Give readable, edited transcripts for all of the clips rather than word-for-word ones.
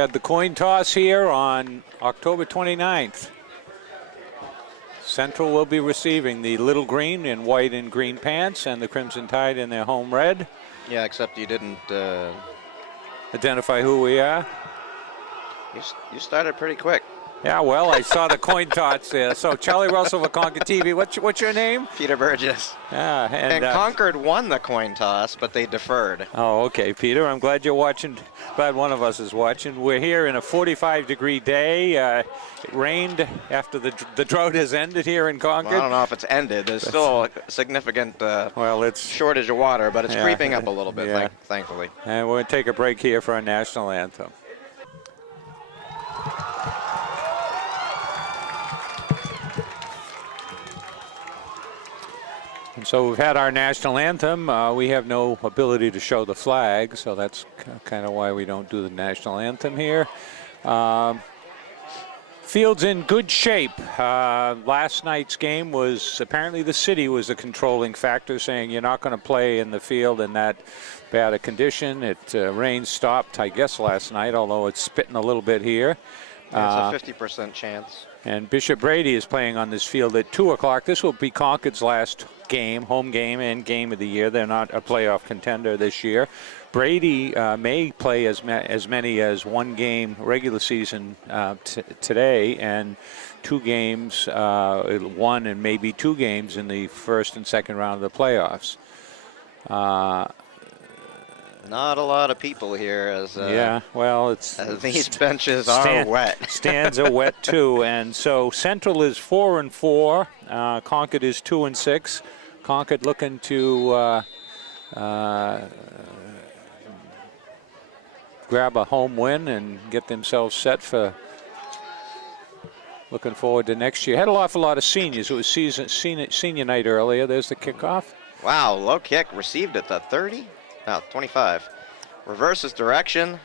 had the coin toss here on October 29th. Central will be receiving the Little Green in white and green pants and the Crimson Tide in their home red. Yeah, except you didn't identify who we are. You started pretty quick. Yeah, well, I saw the coin toss there. So Charlie Russell for ConcordTV. What's your name? Peter Burgess. Yeah, and Concord won the coin toss, but they deferred. Oh, okay, Peter. I'm glad you're watching. Glad one of us is watching. We're here in a 45-degree day. It rained after the drought has ended here in Concord. Well, I don't know if it's ended. There's still a significant it's shortage of water, but it's creeping up a little bit, thankfully. And we're going to take a break here for our national anthem. And so we've had our national anthem. We have no ability to show the flag, so that's kind of why we don't do the national anthem here. Field's in good shape. Last night's game was apparently the city was the controlling factor, saying you're not going to play in the field in that bad a condition. Rain stopped, I guess, last night, although it's spitting a little bit here. Yeah, it's a 50% chance. And Bishop Brady is playing on this field at 2 o'clock. This will be Concord's last game, home game and game of the year. They're not a playoff contender this year. Brady may play as many as one game regular season today and 2 games, 1 and maybe 2 games in the first and second round of the playoffs. Not a lot of people here, as these benches are wet. Stands are wet too, and so Central is 4-4. Concord is 2-6. Concord looking to grab a home win and get themselves set for looking forward to next year. Had an awful lot of seniors. It was senior night earlier. There's the kickoff. Wow, low kick received at the 30. No, 25. Reverses direction.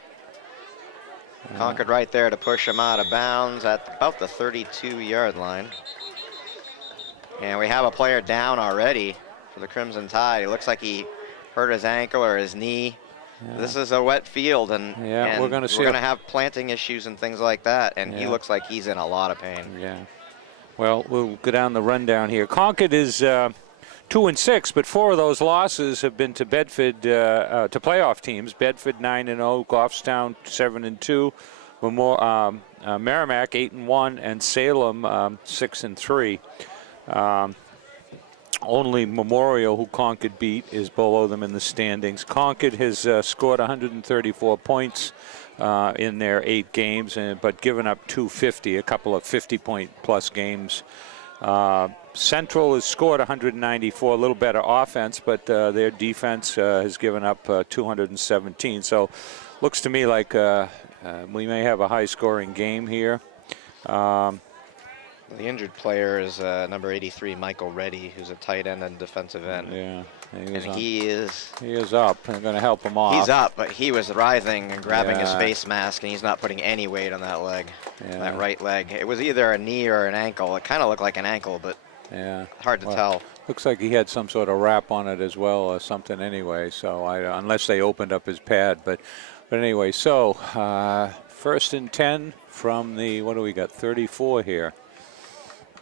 Concord right there to push him out of bounds at about the 32-yard line. And we have a player down already for the Crimson Tide. It looks like he hurt his ankle or his knee. Yeah. This is a wet field, and we're going to have planting issues and things like that. And he looks like he's in a lot of pain. Yeah. Well, we'll go down the rundown here. Concord is 2-6, but 4 of those losses have been to Bedford, to playoff teams. Bedford 9-0, Goffstown 7-2, Merrimack 8-1, and Salem 6-3. Only Memorial, who Concord beat, is below them in the standings. Concord has scored 134 points in their 8 games, but given up 250, a couple of 50-point-plus games. Central has scored 194, a little better offense, but their defense has given up 217. So looks to me like we may have a high-scoring game here. The injured player is number 83, Michael Reddy, who's a tight end and defensive end. Yeah, he is up. I'm going to help him off. He's up, but he was writhing and grabbing his face mask, and he's not putting any weight on that leg, that right leg. It was either a knee or an ankle. It kind of looked like an ankle, but hard to tell. Looks like he had some sort of wrap on it as well or something anyway, so unless they opened up his pad. But anyway, so first and 10 from the, what do we got, 34 here.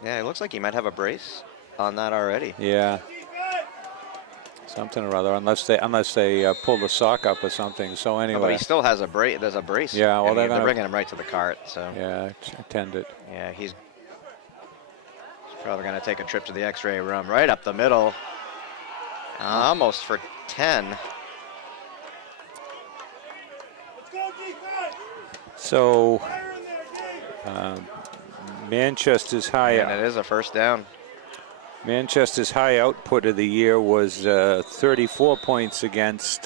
Yeah, it looks like he might have a brace on that already. Yeah. Something or other, unless they pull the sock up or something. So anyway. But he still has a brace. There's a brace. Yeah, well, they're bringing him right to the cart. So. Yeah, attend it. Yeah, he's probably going to take a trip to the X-ray room. Right up the middle. Almost for 10. So. Manchester's high. And it is a first down. Manchester's high output of the year was 34 points against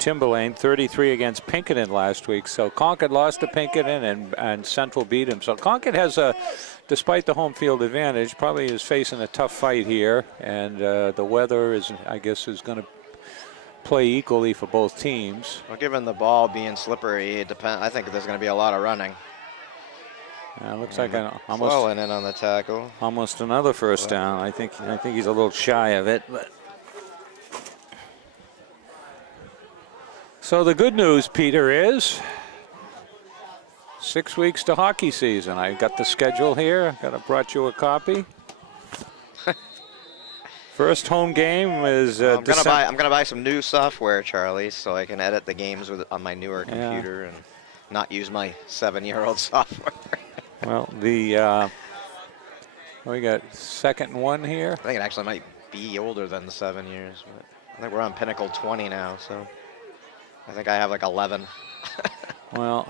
Timberlane, 33 against Pinkerton last week. So Concord lost to Pinkerton and Central beat him. So Concord has despite the home field advantage, probably is facing a tough fight here. And the weather is, I guess, is going to play equally for both teams. Well, given the ball being slippery, I think there's going to be a lot of running. Looks like almost in on the tackle. Almost another first down. I think he's a little shy of it. But so the good news, Peter, is 6 weeks to hockey season. I got the schedule here. Brought you a copy. First home game is I'm gonna buy some new software, Charlie, so I can edit the games on my newer computer and not use my 7-year-old software. Well, we got second and 1 here. I think it actually might be older than the 7 years, but I think we're on Pinnacle 20 now, so I think I have like 11. Well,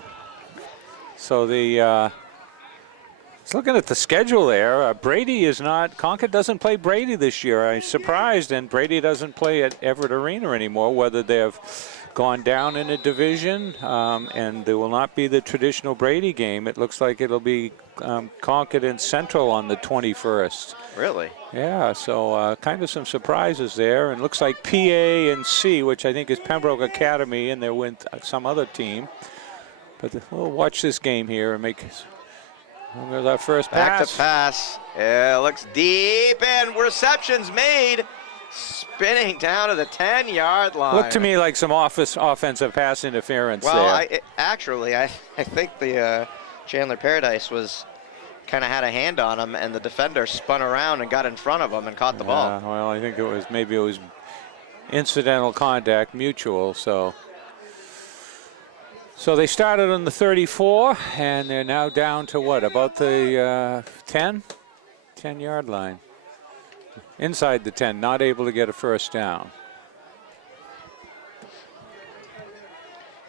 so looking at the schedule there, Brady is not, Concord doesn't play Brady this year. I'm surprised, and Brady doesn't play at Everett Arena anymore, whether they've gone down in a division, and there will not be the traditional Brady game. It looks like it'll be Concord and Central on the 21st. Really? Yeah, so kind of some surprises there, and looks like PA and C, which I think is Pembroke Academy, and they're with some other team. But we'll watch this game here and make. There's our first Back pass. to pass. Yeah, looks deep, and reception's made. Spinning down to the 10-yard line. Looked to me like some offensive pass interference there. Well, actually, I think the Chandler Paradise kind of had a hand on him, and the defender spun around and got in front of him and caught the ball. Well, I think maybe it was incidental contact, mutual. So they started on the 34, and they're now down to what, about the 10-yard line. Inside the 10, not able to get a first down.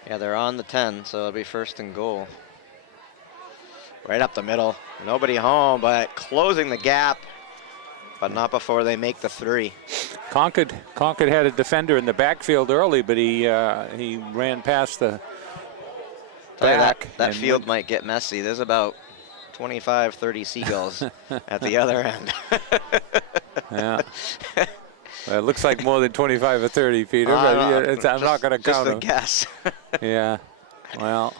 Yeah, they're on the 10, so it'll be first and goal. Right up the middle. Nobody home, but closing the gap, but not before they make the 3. Concord had a defender in the backfield early, but he ran past the back. That field might get messy. There's about 25, 30 seagulls at the other end. Yeah. Well, it looks like more than 25 or 30, Peter. But I'm not going to count them. Just a guess. Yeah. Well.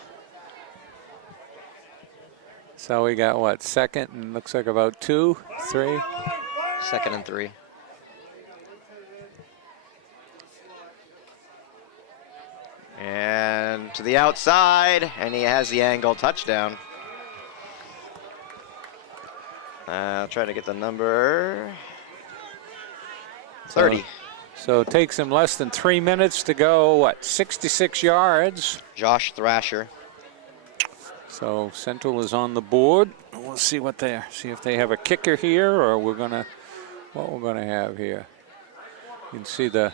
So we got what? Second and looks like about 2, 3. Second and 3. And to the outside, and he has the angle, touchdown. I'll try to get the number. 30. So it takes him less than 3 minutes to go, what, 66 yards? Josh Thrasher. So Central is on the board. We'll see if they have a kicker here, or what we're gonna have here. You can see the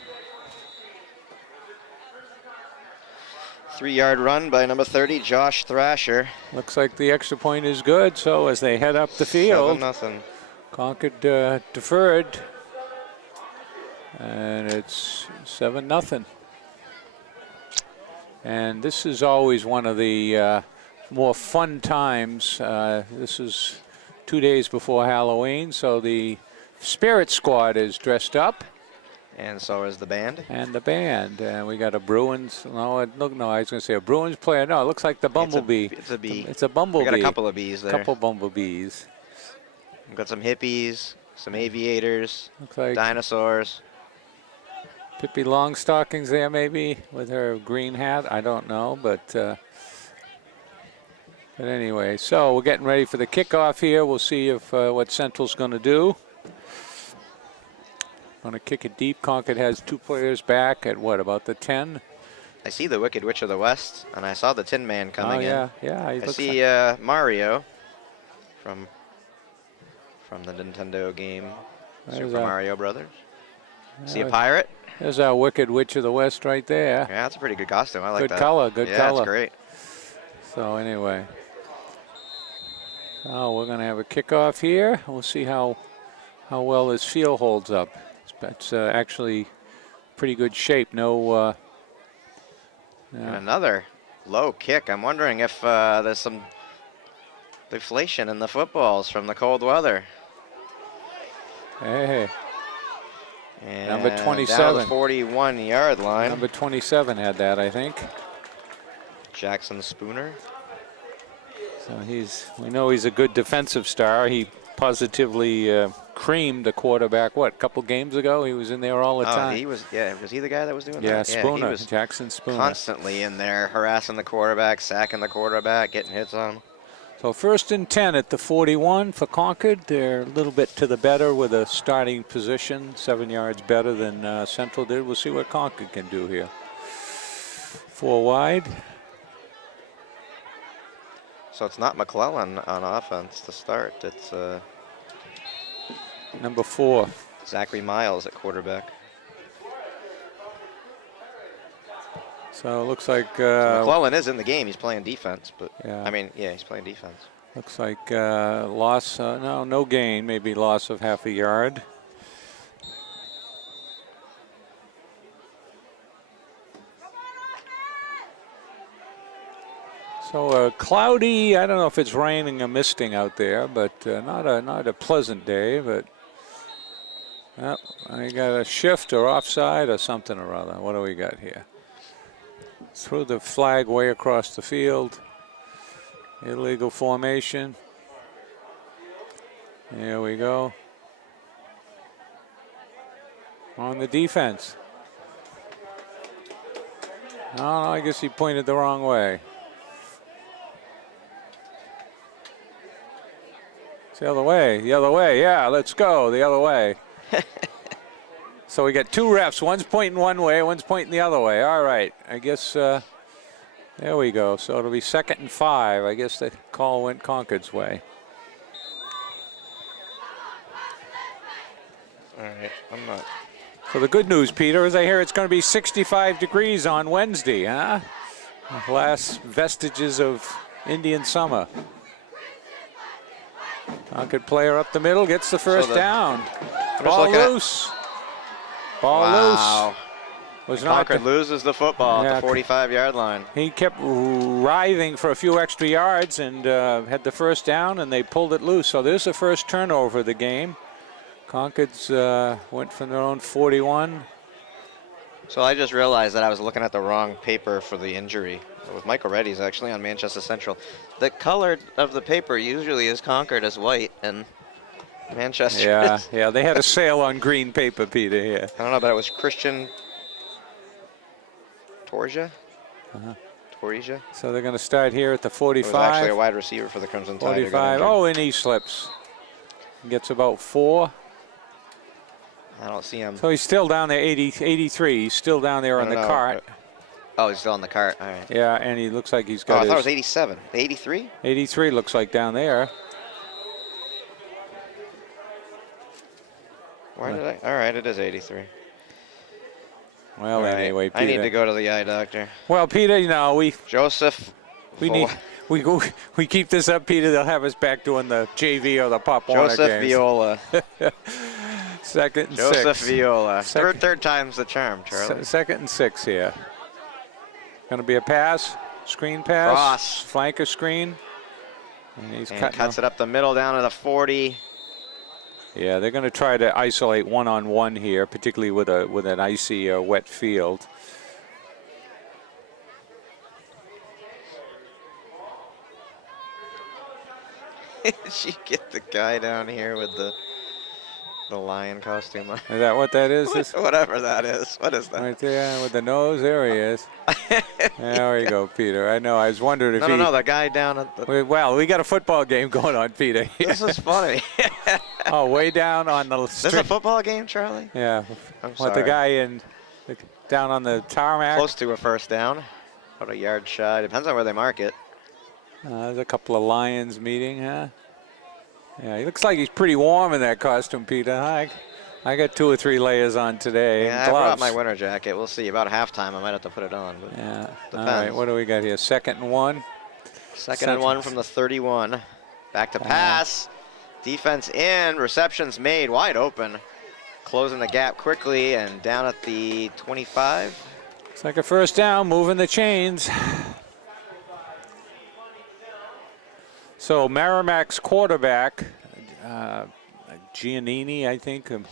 3-yard run by number 30, Josh Thrasher. Looks like the extra point is good. So as they head up the field, 7-0. Concord deferred, and it's 7-0. And this is always one of the more fun times. This is 2 days before Halloween, so the Spirit Squad is dressed up. And so is the band. And the band. And we got a Bruins. No, I was going to say a Bruins player. No, it looks like the Bumblebee. It's a bee. It's a Bumblebee. We got a couple of bees there. A couple bumblebees. We've got some hippies, some aviators, Looks like dinosaurs. Pippi Longstockings there, maybe, with her green hat. I don't know, but anyway. So we're getting ready for the kickoff here. We'll see if what Central's going to do. Going to kick it deep. Concord has 2 players back at what, about the 10? I see the Wicked Witch of the West, and I saw the Tin Man coming in. Yeah. I see Mario from the Nintendo game Super Mario Brothers. See a pirate. There's our Wicked Witch of the West right there. Yeah, that's a pretty good costume. I like that. Good color, good color. Yeah, that's great. So anyway, we're going to have a kickoff here. We'll see how well this field holds up. It's actually pretty good shape. No. And another low kick. I'm wondering if there's some deflation in the footballs from the cold weather. Hey. And number 27. Down the 41-yard line. Number 27 had that, I think. Jackson Spooner. So we know he's a good defensive star. He positively creamed the quarterback, what, a couple games ago? He was in there all the time. He was, yeah, was he the guy that was doing Yeah, that? Spooner, Yeah, he was Jackson Spooner. constantly in there, harassing the quarterback, sacking the quarterback, getting hits on him. So 1st and 10 at the 41 for Concord. They're a little bit to the better with a starting position, 7 yards better than Central did. We'll see what Concord can do here. 4 wide. So it's not McClellan on offense to start. It's number 4. Zachary Miles at quarterback. So it looks like So McClellan is in the game. He's playing defense, but yeah. I mean, yeah, he's playing defense. Looks like loss. No gain. Maybe loss of half a yard. So cloudy. I don't know if it's raining or misting out there, but not a pleasant day. But I got a shift or offside or something or other. What do we got here? Threw the flag way across the field. Illegal formation. There we go. On the defense. No, I guess he pointed the wrong way. It's the other way, yeah, let's go, the other way. So we got 2 refs, one's pointing one way, one's pointing the other way. All right, I guess, there we go. So it'll be 2nd and 5. I guess the call went Concord's way. All right, I'm not. So the good news, Peter, is I hear it's going to be 65 degrees on Wednesday, huh? Last vestiges of Indian summer. Concord player up the middle gets the first down. Ball loose. Ball loose. Was not Concord loses the football at the 45-yard line. He kept writhing for a few extra yards and had the first down, and they pulled it loose. So there's the first turnover of the game. Concord's went from their own 41. So I just realized that I was looking at the wrong paper for the injury. It was Michael Reddy's actually on Manchester Central. The color of the paper usually is Concord as white, and Manchester. Yeah, they had a sale on green paper, Peter. Yeah. I don't know, but it was Christian Torja. Torja. So they're going to start here at the 45. It was actually a wide receiver for the Crimson Tide. 45. Oh, and he slips. Gets about 4. I don't see him. So he's still down there, 83. He's still down there on the cart. Oh, he's still on the cart. All right. Yeah, and he looks like he's got. I thought it was 87. 83? 83 looks like down there. Why did I? All right, it is 83. Well, anyway, Peter. I need to go to the eye doctor. Well, Peter, you know, we keep this up, Peter. They'll have us back doing the JV or the Pop Warner games. Joseph Viola. 2nd and 6. Joseph Viola. Third time's the charm, Charlie. 2nd and 6 here. Going to be a pass, screen pass, cross, flanker screen. And he's cuts it up the middle down to the 40. Yeah, they're going to try to isolate one-on-one here, particularly with an icy, wet field. Did you get the guy down here with the lion costume on? Is that what that is? Whatever that is. What is that? Right there with the nose. There he is. There you go, Peter. I know. I was wondering if No, the guy down at the... Well, we got a football game going on, Peter. This is funny. Oh, way down on the... This is a football game, Charlie? Yeah. I'm sorry. The guy down on the tarmac. Close to a first down. About a yard shy. Depends on where they mark it. There's a couple of Lions meeting, huh? Yeah, he looks like he's pretty warm in that costume, Peter. I got 2 or 3 layers on today. Yeah, I brought my winter jacket. We'll see. About halftime, I might have to put it on. But yeah. Depends. All right, what do we got here? 2nd and 1. 2nd and 1 from the 31. Back to pass. Defense in. Receptions made. Wide open. Closing the gap quickly and down at the 25. It's like a first down, moving the chains. So Merrimack's quarterback, Giannini, I think, don't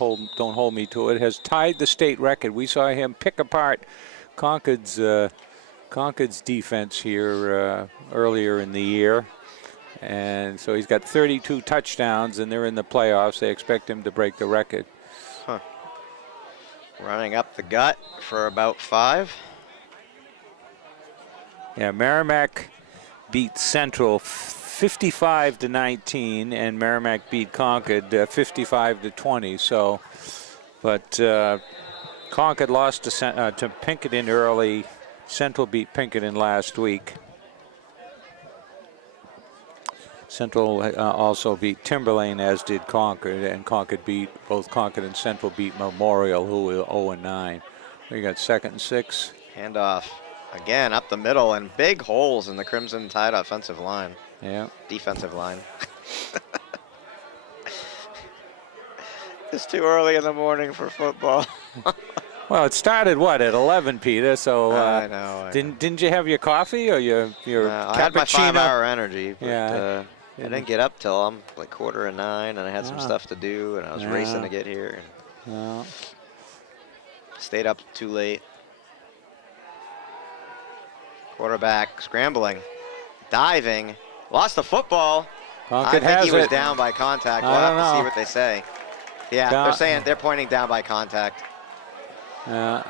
hold me to it, has tied the state record. We saw him pick apart Concord's defense here earlier in the year. And so he's got 32 touchdowns, and they're in the playoffs. They expect him to break the record. Huh. Running up the gut for about 5. Yeah, Merrimack beat Central 55-19, and Merrimack beat Concord 55-20. So, but Concord lost to Pinkerton early. Central beat Pinkerton last week. Central also beat Timberlane, as did Concord, and both Concord and Central beat Memorial, who were 0-9. We got 2nd and 6. Handoff again up the middle, and big holes in the Crimson Tide offensive line. Yeah. Defensive line. It's too early in the morning for football. Well, it started what, at 11, Peter? So I know. Didn't you have your coffee or your I had my cappuccino? 5-hour energy, but Yeah. I didn't get up till like 8:45, and I had some stuff to do, and I was racing to get here. No. Stayed up too late. Quarterback scrambling, diving, lost the football. Concord I think he was it. down by contact. We'll I have don't to see know. what they say. Yeah, they're pointing down by contact. Yeah.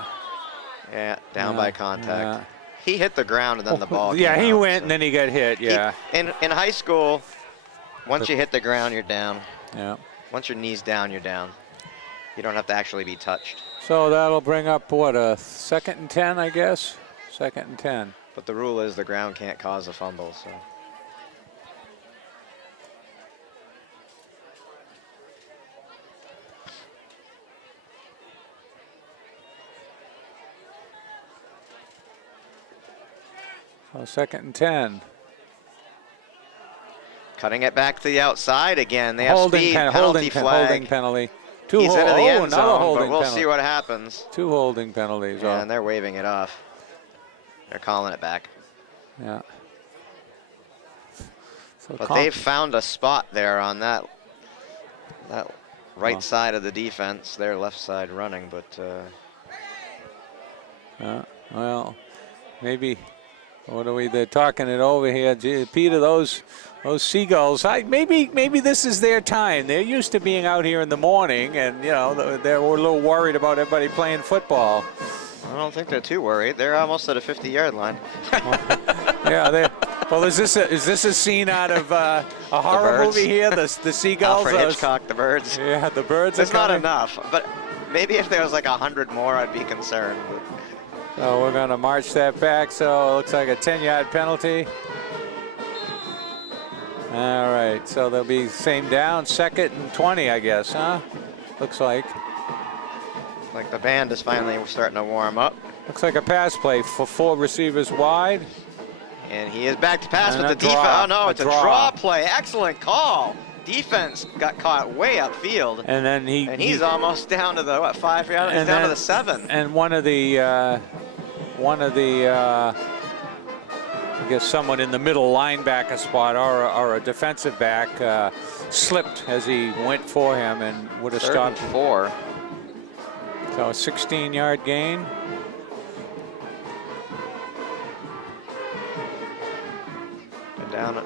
Yeah, down by contact. He hit the ground and then the ball Yeah, came he out, went so. and then he got hit. Yeah. In high school, once you hit the ground, you're down. Yeah. Once your knee's down, you're down. You don't have to actually be touched. So that'll bring up what, a 2nd and 10, I guess. 2nd and 10. But the rule is the ground can't cause a fumble, so. So 2nd and 10. Cutting it back to the outside again. They have speed, penalty holding flag. penalty. He's into the end another zone, holding but we'll penalty. see what happens. 2 holding penalties. Yeah, and they're waving it off. They're calling it back. Yeah. So But they've found a spot there on that right side of the defense, their left side running, but well, maybe they're talking it over here. Gee, Peter, those Seagulls, maybe this is their time. They're used to being out here in the morning, and you know they're a little worried about everybody playing football. I don't think they're too worried. They're almost at a 50-yard line. Yeah, well, is this a scene out of a horror movie here? The Seagulls? Alfred Hitchcock, the birds. Yeah, the birds It's are not coming. enough, but maybe if there was like 100 more, I'd be concerned. So we're going to march that back. So it looks like a 10-yard penalty. All right, so they'll be same down, 2nd and 20, I guess, huh? Looks like. Like the band is finally starting to warm up. Looks like a pass play for 4 receivers wide. And he is back to pass And with a the defense. draw. Oh, no, A it's a draw. draw play. Excellent call. Defense got caught way upfield. And then he's almost down to the, 5 yard? He's down to the 7. And one of the, I guess someone in the middle linebacker spot or a defensive back slipped as he went for him and would have 3rd stopped. and 4. So a 16-yard gain. And down at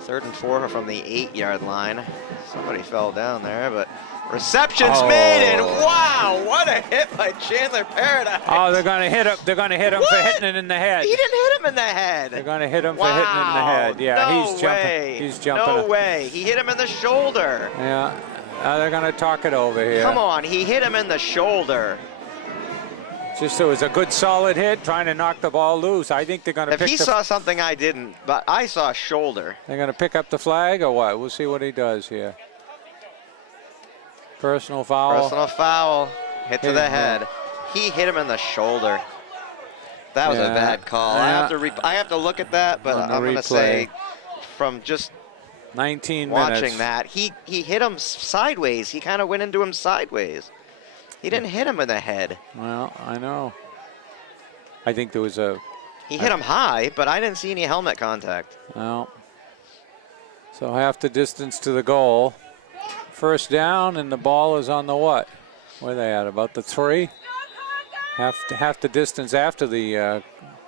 3rd and 4 from the 8-yard line. Somebody fell down there, but reception's made, and wow, what a hit by Chandler Paradise. Oh, they're going to hit him. They're going to hit him for hitting it in the head. He didn't hit him in the head. They're going to hit him for hitting it in the head. Yeah, no he's jumping. way. He's jumping. No way. He hit him in the shoulder. Yeah, they're going to talk it over here. Come on, he hit him in the shoulder. Just it was a good solid hit, trying to knock the ball loose. I think they're going to If he saw something I didn't, but I saw shoulder. They're going to pick up the flag or what? We'll see what he does here. Personal foul. Personal foul. Hit to the head. He hit him in the shoulder. That was a bad call. Yeah. I have to look at that, but I'm going to say from just 19 watching minutes. that, he hit him sideways. He kind of went into him sideways. He didn't hit him in the head. Well, I know. I think there was a... He hit him high, but I didn't see any helmet contact. Well, so half the distance to the goal. First down, and the ball is on the what? Where are they at? About the 3? Half the distance after the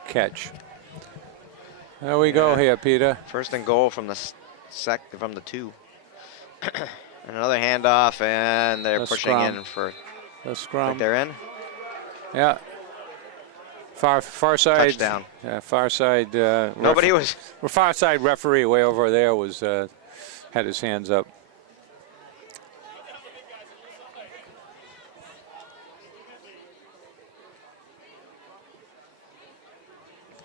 catch. There we go here, Peter. 1st and goal from the from the 2. And another handoff, and they're pushing scrum. in for The scrum. Think they're in. Yeah. Far side. Touchdown. Far side. Nobody was. Far side referee way over there was had his hands up.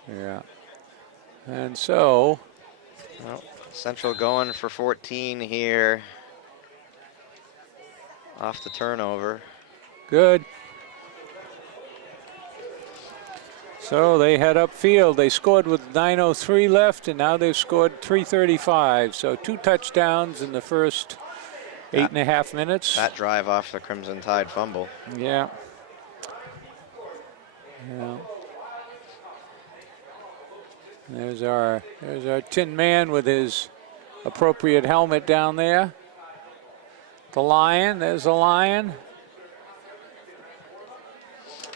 Yeah. And so. Well, Central going for 14 here. Off the turnover. Good. So they head upfield. They scored with 9:03 left, and now they've scored 3:35. So 2 touchdowns in the first 8.5 minutes. That drive off the Crimson Tide fumble. Yeah. Yeah. There's our Tin Man with his appropriate helmet down there. The Lion. There's the Lion.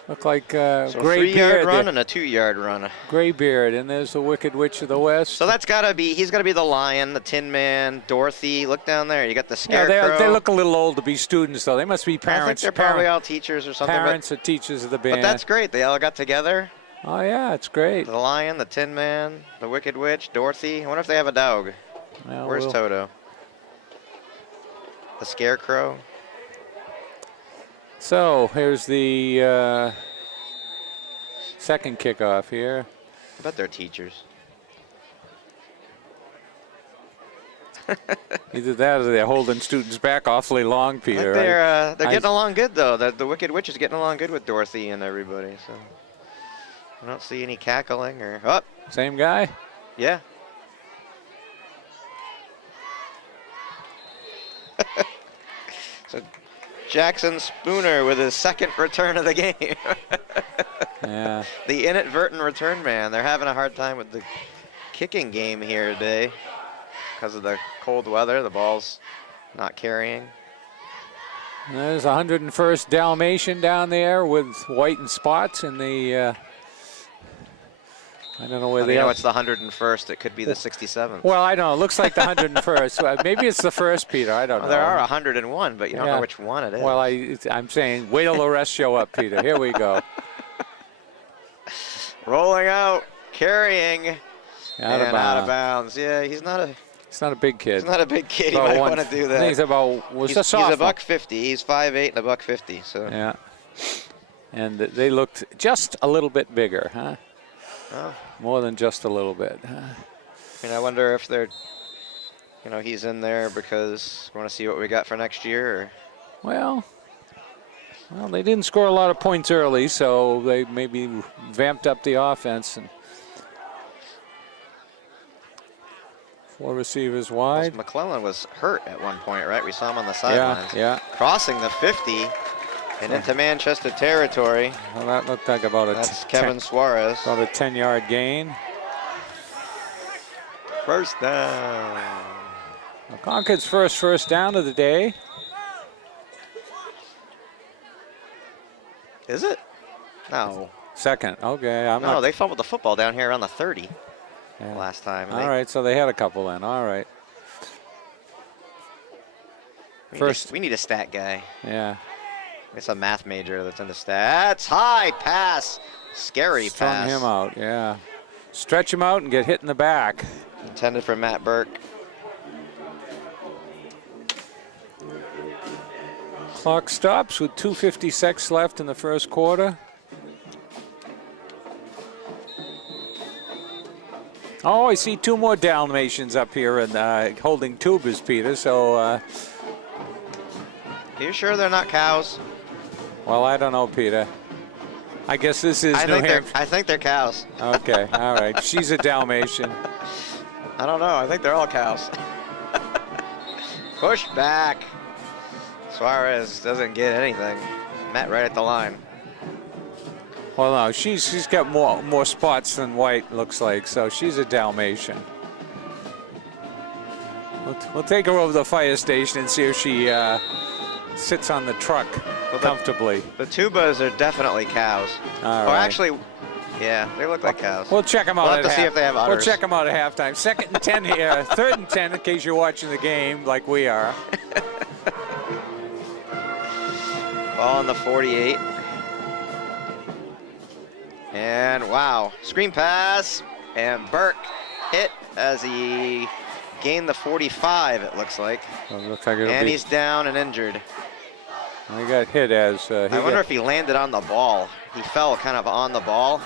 Look like So gray a 3-yard beard. run and a 2-yard run. Gray beard, and there's the Wicked Witch of the West. So that's gotta be. He's gotta be the Lion, the Tin Man, Dorothy. Look down there. You got the Yeah, Scarecrow. they look a little old to be students, though. They must be parents. I think they're probably all teachers or something. Parents or teachers of the band. But that's great. They all got together. Oh yeah, it's great. The Lion, the Tin Man, the Wicked Witch, Dorothy. I wonder if they have a dog. Well, Where's Toto? The Scarecrow. So here's the second kickoff here. I bet they're teachers. Either that or they're holding students back awfully long, I think Peter. they're getting along good though. The Wicked Witch is getting along good with Dorothy and everybody. So I don't see any cackling or Same guy? yeah. So Jackson Spooner with his second return of the game. Yeah. The inadvertent return man. They're having a hard time with the kicking game here today because of the cold weather. The ball's not carrying. And there's 101st Dalmatian down there with white and spots in the. I don't know where they are. It's the 101st. It could be the 67th. Well, I don't know. It looks like the 101st. Maybe it's the first, Peter. I don't know. There are 101, but you don't know which one it is. Well, I'm saying wait till the rest show up, Peter. Here we go. Rolling out, carrying, Out of bounds. Yeah, he's not a big kid. He's not a big kid. He might want to do that. I think he's about He's a $150. He's 5'8" and $150. So yeah. And they looked just a little bit bigger, huh? Oh. More than just a little bit. Huh? I mean, I wonder if they're, he's in there because we want to see what we got for next year. Or? Well, they didn't score a lot of points early, so they maybe vamped up the offense. And 4 receivers wide. McClellan was hurt at one point, right? We saw him on the sidelines. Yeah. Crossing the 50 and into Manchester territory. Well, that looked like about a That's Kevin Suarez. About a 10-yard gain. First down. Well, Concord's first down of the day. Is it? No. Second. Okay. No, they fumbled the football down here around the 30 last time. All right, so they had a couple then. All right. We need a stat guy. Yeah. It's a math major that's into stats. High pass. Scary Strung pass. him out, yeah. Stretch him out and get hit in the back. Intended for Matt Burke. Clock stops with 2:56 left in the first quarter. Oh, I see 2 more Dalmatians up here and holding tubers, Peter. So, Are you sure they're not cows? well, I don't know, Peter. I guess this is New Hampshire. I think they're cows. Okay, all right. She's a Dalmatian. I don't know. I think they're all cows. Push back. Suarez doesn't get anything. Met right at the line. Well, no, she's got more spots than white, looks like, so she's a Dalmatian. We'll take her over to the fire station and see if she sits on the truck comfortably. The Tubas are definitely cows. All or right. actually, Yeah, they look like cows. We'll check them out. We'll have to see if they have We'll udders. check them out at halftime. 2nd and 10 here. 3rd and 10 in case you're watching the game like we are. Ball on the 48. And wow, screen pass. And Burke hit as he gained the 45, it looks like. Well, it looks like it'll And be, he's down and injured. he got hit as I wonder if he landed on the ball. He fell kind of on the ball.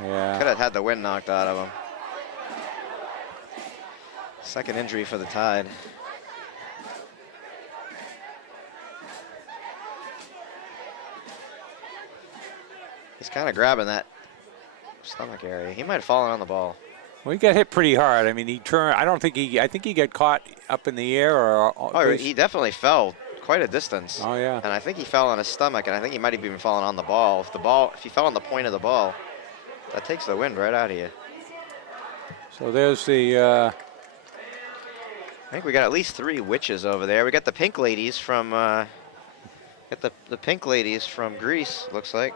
Yeah. Could have had the wind knocked out of him. Second injury for the Tide. He's kind of grabbing that stomach area. He might have fallen on the ball. Well, he got hit pretty hard. I mean, he turned. I think he got caught up in the air or. Oh, he definitely fell quite a distance. Oh yeah. And I think he fell on his stomach, and I think he might have even fallen on the ball. If he fell on the point of the ball, that takes the wind right out of you. So there's the. I think we got at least 3 witches over there. We got the pink ladies from. Got the pink ladies from Greece. Looks like.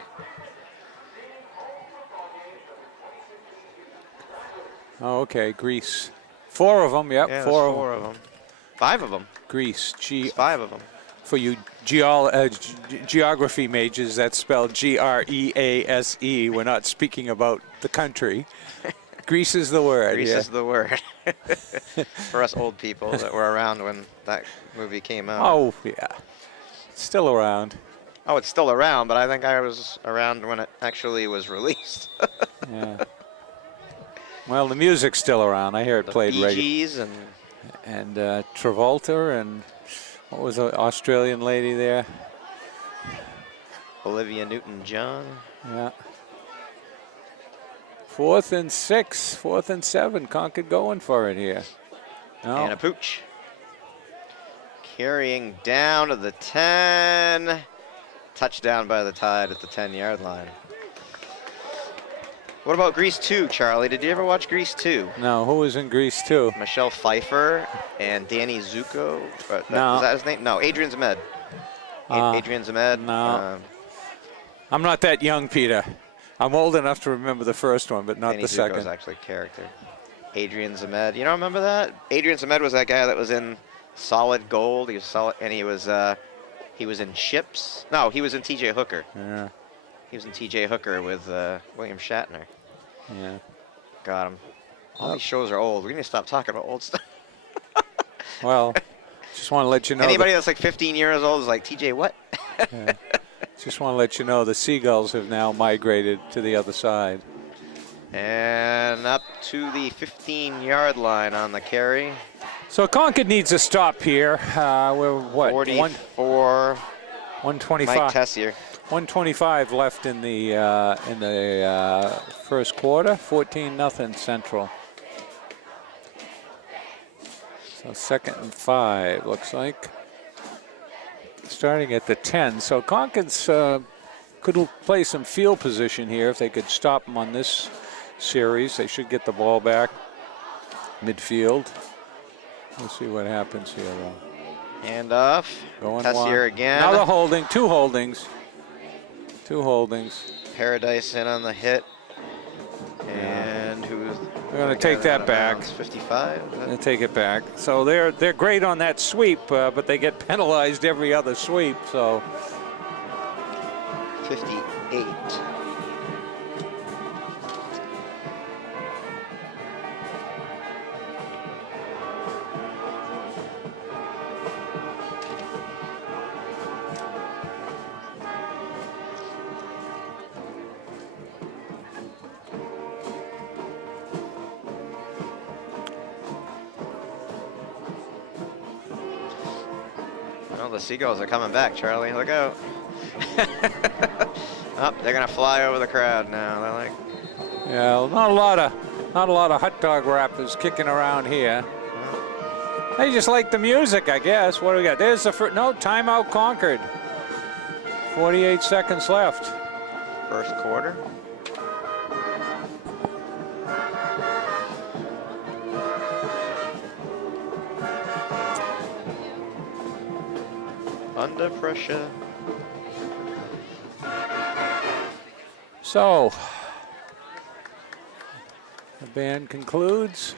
Oh, okay, Greece. 4 of them. Yep, Yeah, 4 of them. 5 of them. Greece. There's 5 of them. For you geography majors, that's spelled G-R-E-A-S-E. We're not speaking about the country. Greece is the word. Greece yeah. is the word. For us old people that were around when that movie came out. Oh, yeah. It's still around. Oh, it's still around, but I think I was around when it actually was released. Yeah. Well, the music's still around. I hear it played Bee regularly. Gees And Travolta and what was the Australian lady there? Olivia Newton-John. Yeah. 4th and 6, 4th and 7. Concord going for it here. No. And a pooch. Carrying down to the 10. Touchdown by the Tide at the 10-yard line. What about Grease 2, Charlie? Did you ever watch Grease 2? No, who was in Greece too? Michelle Pfeiffer and Danny Zuko. No. Is that his name? No, Adrian Zmed. Adrian Zmed. No. I'm not that young, Peter. I'm old enough to remember the first one, but not Danny the Zuko second. is actually a character. Adrian Zmed. You don't remember that? Adrian Zmed was that guy that was in Solid Gold. He was solid, and he was in Chips. No, he was in T.J. Hooker. Yeah. He was in T.J. Hooker with William Shatner. Yeah. Got him. All these shows are old. We need to stop talking about old stuff. Well, just want to let you know. Anybody that's like 15 years old is like, TJ, what? Yeah. Just want to let you know the Seagulls have now migrated to the other side. And up to the 15-yard line on the carry. So Concord needs a stop here. We're what? 44. 125. Mike Tessier. 125 left in the first quarter. 14-0 Central. So 2nd and 5 looks like. Starting at the 10. So Concord's could play some field position here if they could stop them on this series. They should get the ball back midfield. We'll see what happens here though. Hand off. Going Tessier wide. again. Now the holding. 2 holdings. 2 holdings. Paradise in on the hit. And who's We're going to take that back. 55. Going to take it back. So they're great on that sweep, but they get penalized every other sweep. So 58. Well, the Seagulls are coming back, Charlie. Look out. Oh, they're gonna fly over the crowd now. They're like, yeah, well, not a lot of hot dog wrappers kicking around here. They just like the music, I guess. What do we got? There's the no timeout Concord. 48 seconds left. first quarter. Under pressure. So The band concludes.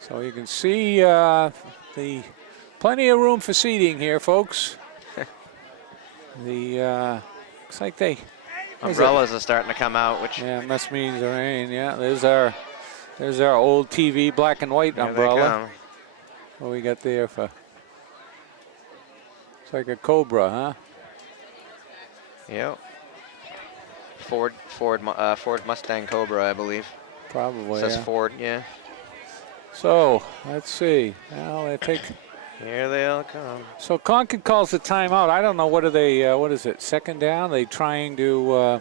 So you can see the plenty of room for seating here, folks. Looks like they umbrellas are starting to come out, which must mean the rain. Yeah, there's our old TV black and white umbrella. What we got there for? It's like a Cobra, huh? Yep. Ford Mustang Cobra, I believe. Probably. It says Ford, yeah. So let's see. Well, I think. Here they all come. So Concord calls the timeout. I don't know, what are they, what is it, second down? They trying to,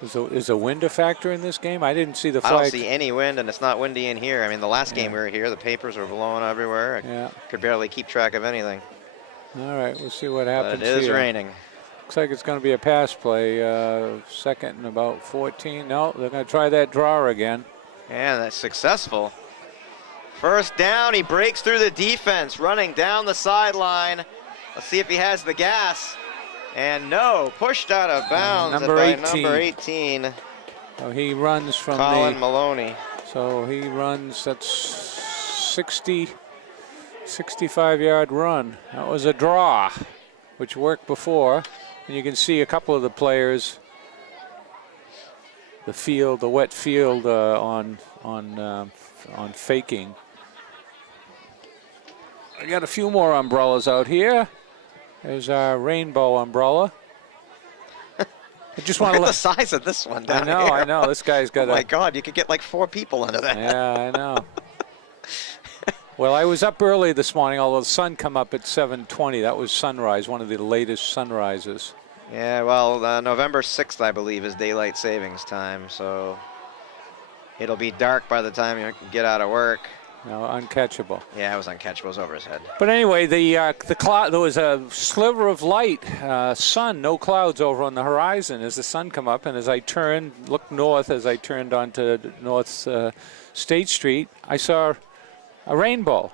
is a wind a factor in this game? I didn't see the flag. I don't see any wind, and it's not windy in here. I mean, the last game we were here, the papers were blowing everywhere. I could barely keep track of anything. All right, we'll see what happens But it is here. raining. Looks like it's going to be a pass play, second and about 14. No, they're going to try that draw again. And that's successful. First down, he breaks through the defense, running down the sideline. Let's see if he has the gas. And no, pushed out of bounds number by 18. number 18. So he runs from Colin Maloney. So he runs, that's 65-yard run. That was a draw, which worked before. And you can see a couple of the players, the wet field on faking. I got a few more umbrellas out here. There's our rainbow umbrella. I just want to look at the size of this one down here. I know. This guy's got oh my God, you could get like 4 people under that. Yeah, I know. Well, I was up early this morning, although the sun come up at 7:20. That was sunrise, one of the latest sunrises. Yeah, well, November 6th, I believe, is daylight savings time, so it'll be dark by the time you get out of work. No, uncatchable. Yeah, it was uncatchable. It was over his head. But anyway, the cloud, there was a sliver of light, sun, no clouds over on the horizon as the sun come up. And as I looked north, as I turned onto North State Street, I saw a rainbow.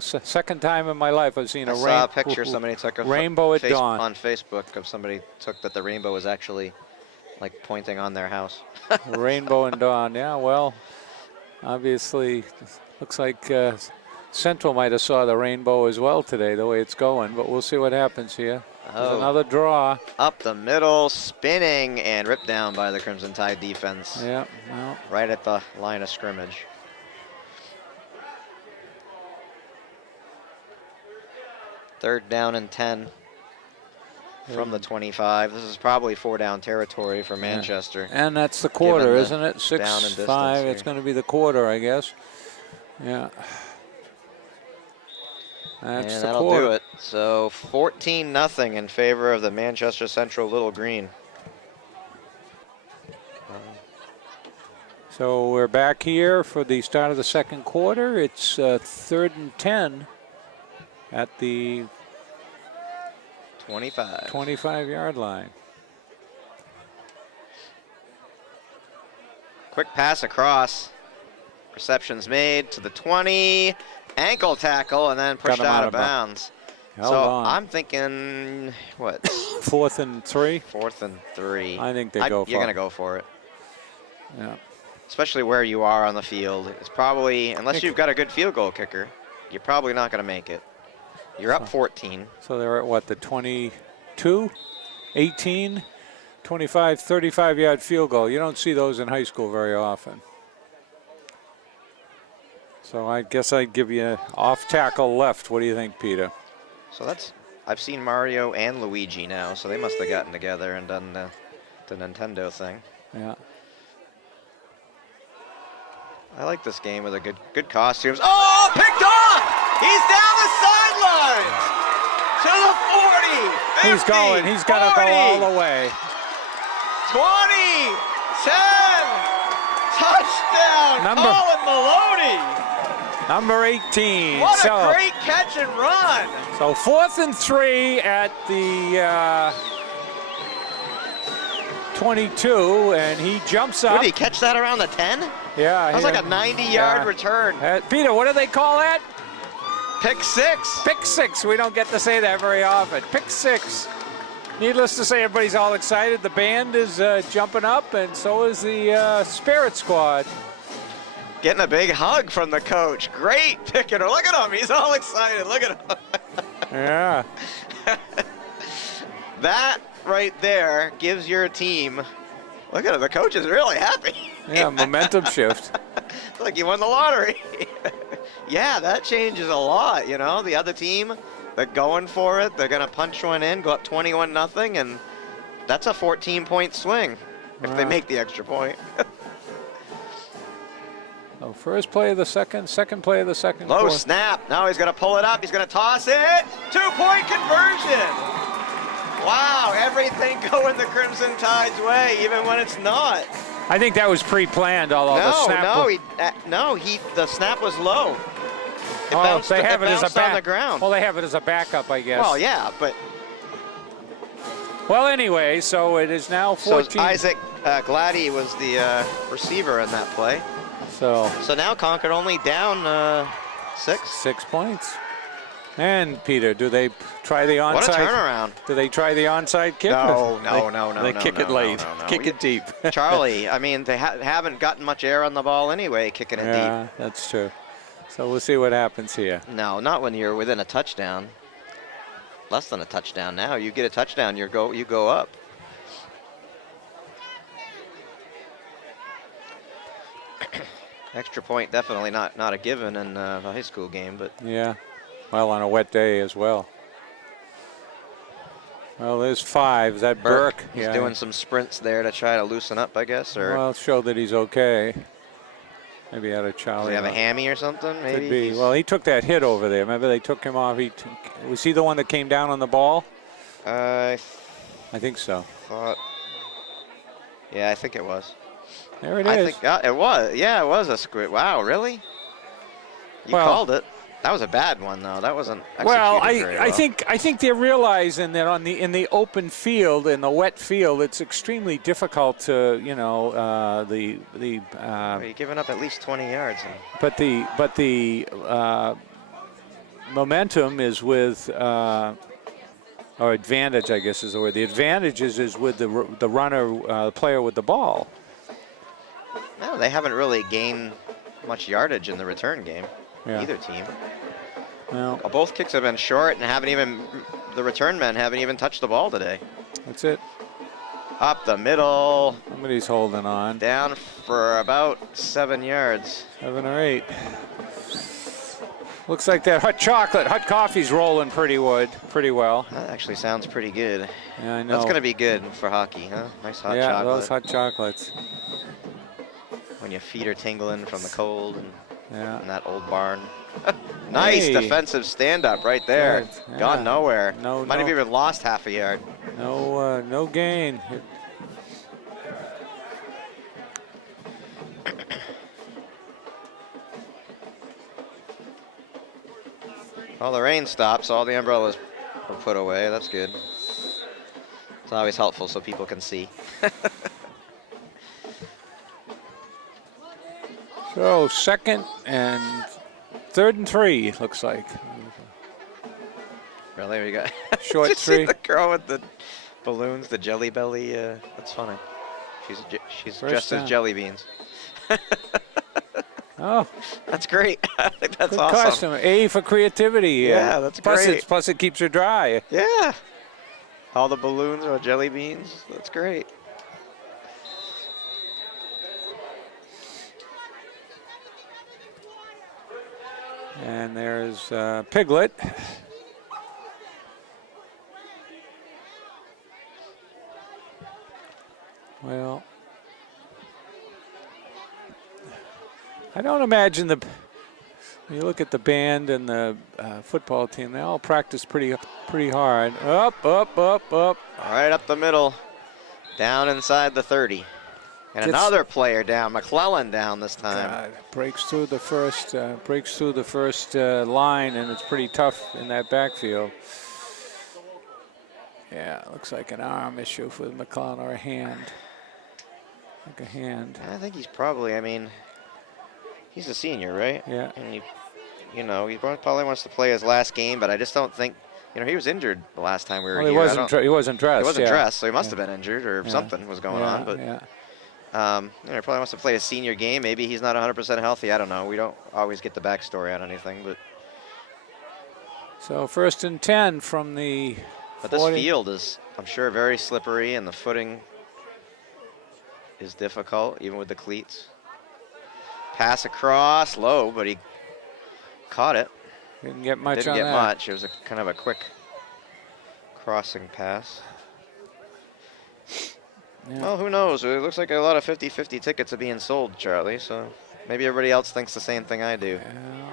Second time in my life I've seen I saw a picture somebody took of rainbow at dawn on Facebook of somebody took that the rainbow was actually like pointing on their house. Rainbow and dawn. Yeah, well, obviously. Looks like Central might have saw the rainbow as well today, the way it's going, but we'll see what happens here. There's another draw. Up the middle, spinning, and ripped down by the Crimson Tide defense. Yeah, well. Right at the line of scrimmage. Third down and 10 from the 25. This is probably 4-down territory for Manchester. And that's the quarter, isn't it? 6-5, it's going to be the quarter, I guess. Yeah. That's and the that'll quarter. do it. So 14-0 in favor of the Manchester Central Little Green. So we're back here for the start of the second quarter. It's 3rd and 10 at the 25-yard line. Quick pass across. Reception's made to the 20. Ankle tackle and then pushed out of bounds. So I'm thinking, what? 4th and 3? 4th and 3. I think they go for it. You're going to go for it. Yeah. Especially where you are on the field. It's probably, unless you've got a good field goal kicker, you're probably not going to make it. You're up 14. So they're at what, the 22, 18, 25, 35-yard field goal. You don't see those in high school very often. So I guess I'd give you off tackle left. What do you think, Peter? So I've seen Mario and Luigi now, so they must have gotten together and done the Nintendo thing. Yeah. I like this game with a good costumes. Oh, picked off! He's down the sidelines to the 40, 50, He's going. He's got to go all the way. 20, 10, touchdown, Colin Maloney. Number 18. What a great catch and run. So 4th and 3 at the 22, and he jumps up. Did he catch that around the 10? Yeah. That was like a 90-yard return. Peter, what do they call that? Pick six. Pick six. We don't get to say that very often. Pick six. Needless to say, everybody's all excited. The band is jumping up, and so is the Spirit Squad. Getting a big hug from the coach. Great picking her. Look at him. He's all excited. Look at him. Yeah. That right there gives your team. Look at him. The coach is really happy. Yeah, momentum shift. It's like you won the lottery. Yeah, that changes a lot, you know. The other team, they're going for it. They're going to punch one in, go up 21-0, and that's a 14-point swing if they make the extra point. So first play of the second play of the second. Low quarter. snap. Now he's going to pull it up. He's going to toss it. 2-point conversion. Wow, everything going the Crimson Tide's way, even when it's not. I think that was pre-planned, although the snap. The snap was low. It Oh, bounced, they have it as a on the ground. Well, they have it as a backup, I guess. Well, yeah, but well, anyway, so it is now 14. so Isaac Gladdy was the receiver in that play. So now Concord only down 6. 6 points. And Peter, do they try the onside? What a turnaround! Do they try the onside kick? No. They kick it late. Kick it deep. Charlie, I mean, they haven't gotten much air on the ball anyway, kicking it deep. Yeah, that's true. So we'll see what happens here. No, not when you're within a touchdown. Less than a touchdown now. You get a touchdown, you go up. Extra point, definitely not a given in a high school game, but Yeah. Well, on a wet day as well. Well, there's 5. Is that Burke? He's doing some sprints there to try to loosen up, I guess, or Well, show that he's okay. Maybe out of Charlie. does he have a hammy or something? Maybe. Could be. Well, he took that hit over there. Remember they took him off. Was he the one that came down on the ball? I I think so. thought. Yeah, I think it was. There it I is. think it was. Yeah, it was a squid. Wow, really? You Well- called it. That was a bad one, though. That wasn't executed Well, very well. I think they're realizing that in the open field, in the wet field, it's extremely difficult to Well, you're giving up at least 20 yards. but the momentum is with or advantage, I guess is the word. The advantage is with the runner, player with the ball. No, they haven't really gained much yardage in the return game. Yeah. Either team. Well, Both kicks have been short, and the return men haven't even touched the ball today. that's it. Up the middle, Somebody's holding on. down for about 7 yards. 7 or 8. Looks like that hot coffee's rolling pretty well. That actually sounds pretty good. Yeah, I know. That's going to be good for hockey, huh? Nice hot yeah, chocolate. those hot chocolates. When your feet are tingling from the cold and Yeah. in that old barn. Nice Hey. defensive stand-up right there. Good, Gone yeah. nowhere. No, Might have no. even lost half a yard. No gain. Well, the rain stops. All the umbrellas were put away. That's good. It's always helpful so people can see. So 2nd and 3rd and 3 looks like. Well, there we go. Short Did you see 3. the girl with the balloons, the Jelly Belly? That's funny. She's First dressed down. as jelly beans. Oh, That's great. I think that's good awesome. costume. A for creativity. Yeah, that's plus great. Plus it keeps her dry. Yeah. All the balloons are jelly beans. That's great. And there's Piglet. Well, I don't imagine when you look at the band and the football team, they all practice pretty hard. Up. Right up the middle. Down inside the 30. And Gets- another player down. McClellan down this time. God, breaks through the first line, and it's pretty tough in that backfield. Yeah, looks like an arm issue for McClellan, or a hand. Like a hand. I think he's probably, he's a senior, right? Yeah. And you know, he probably wants to play his last game, but I just don't think, you know, he was injured the last time we were Well, here. he wasn't dressed. He wasn't yeah. dressed, so he must have been injured or something was going on. But yeah. you know, he probably wants to play his senior game. Maybe he's not 100% healthy. I don't know. We don't always get the backstory on anything, but. So 1st and 10 from the. But 40. this field is, I'm sure, very slippery, and the footing is difficult, even with the cleats. Pass across, low, but he caught it. Didn't get much Didn't on get that. much. It was a kind of a quick crossing pass. Yeah. Well, who knows? It looks like a lot of 50-50 tickets are being sold, Charlie, so maybe everybody else thinks the same thing I do. Yeah.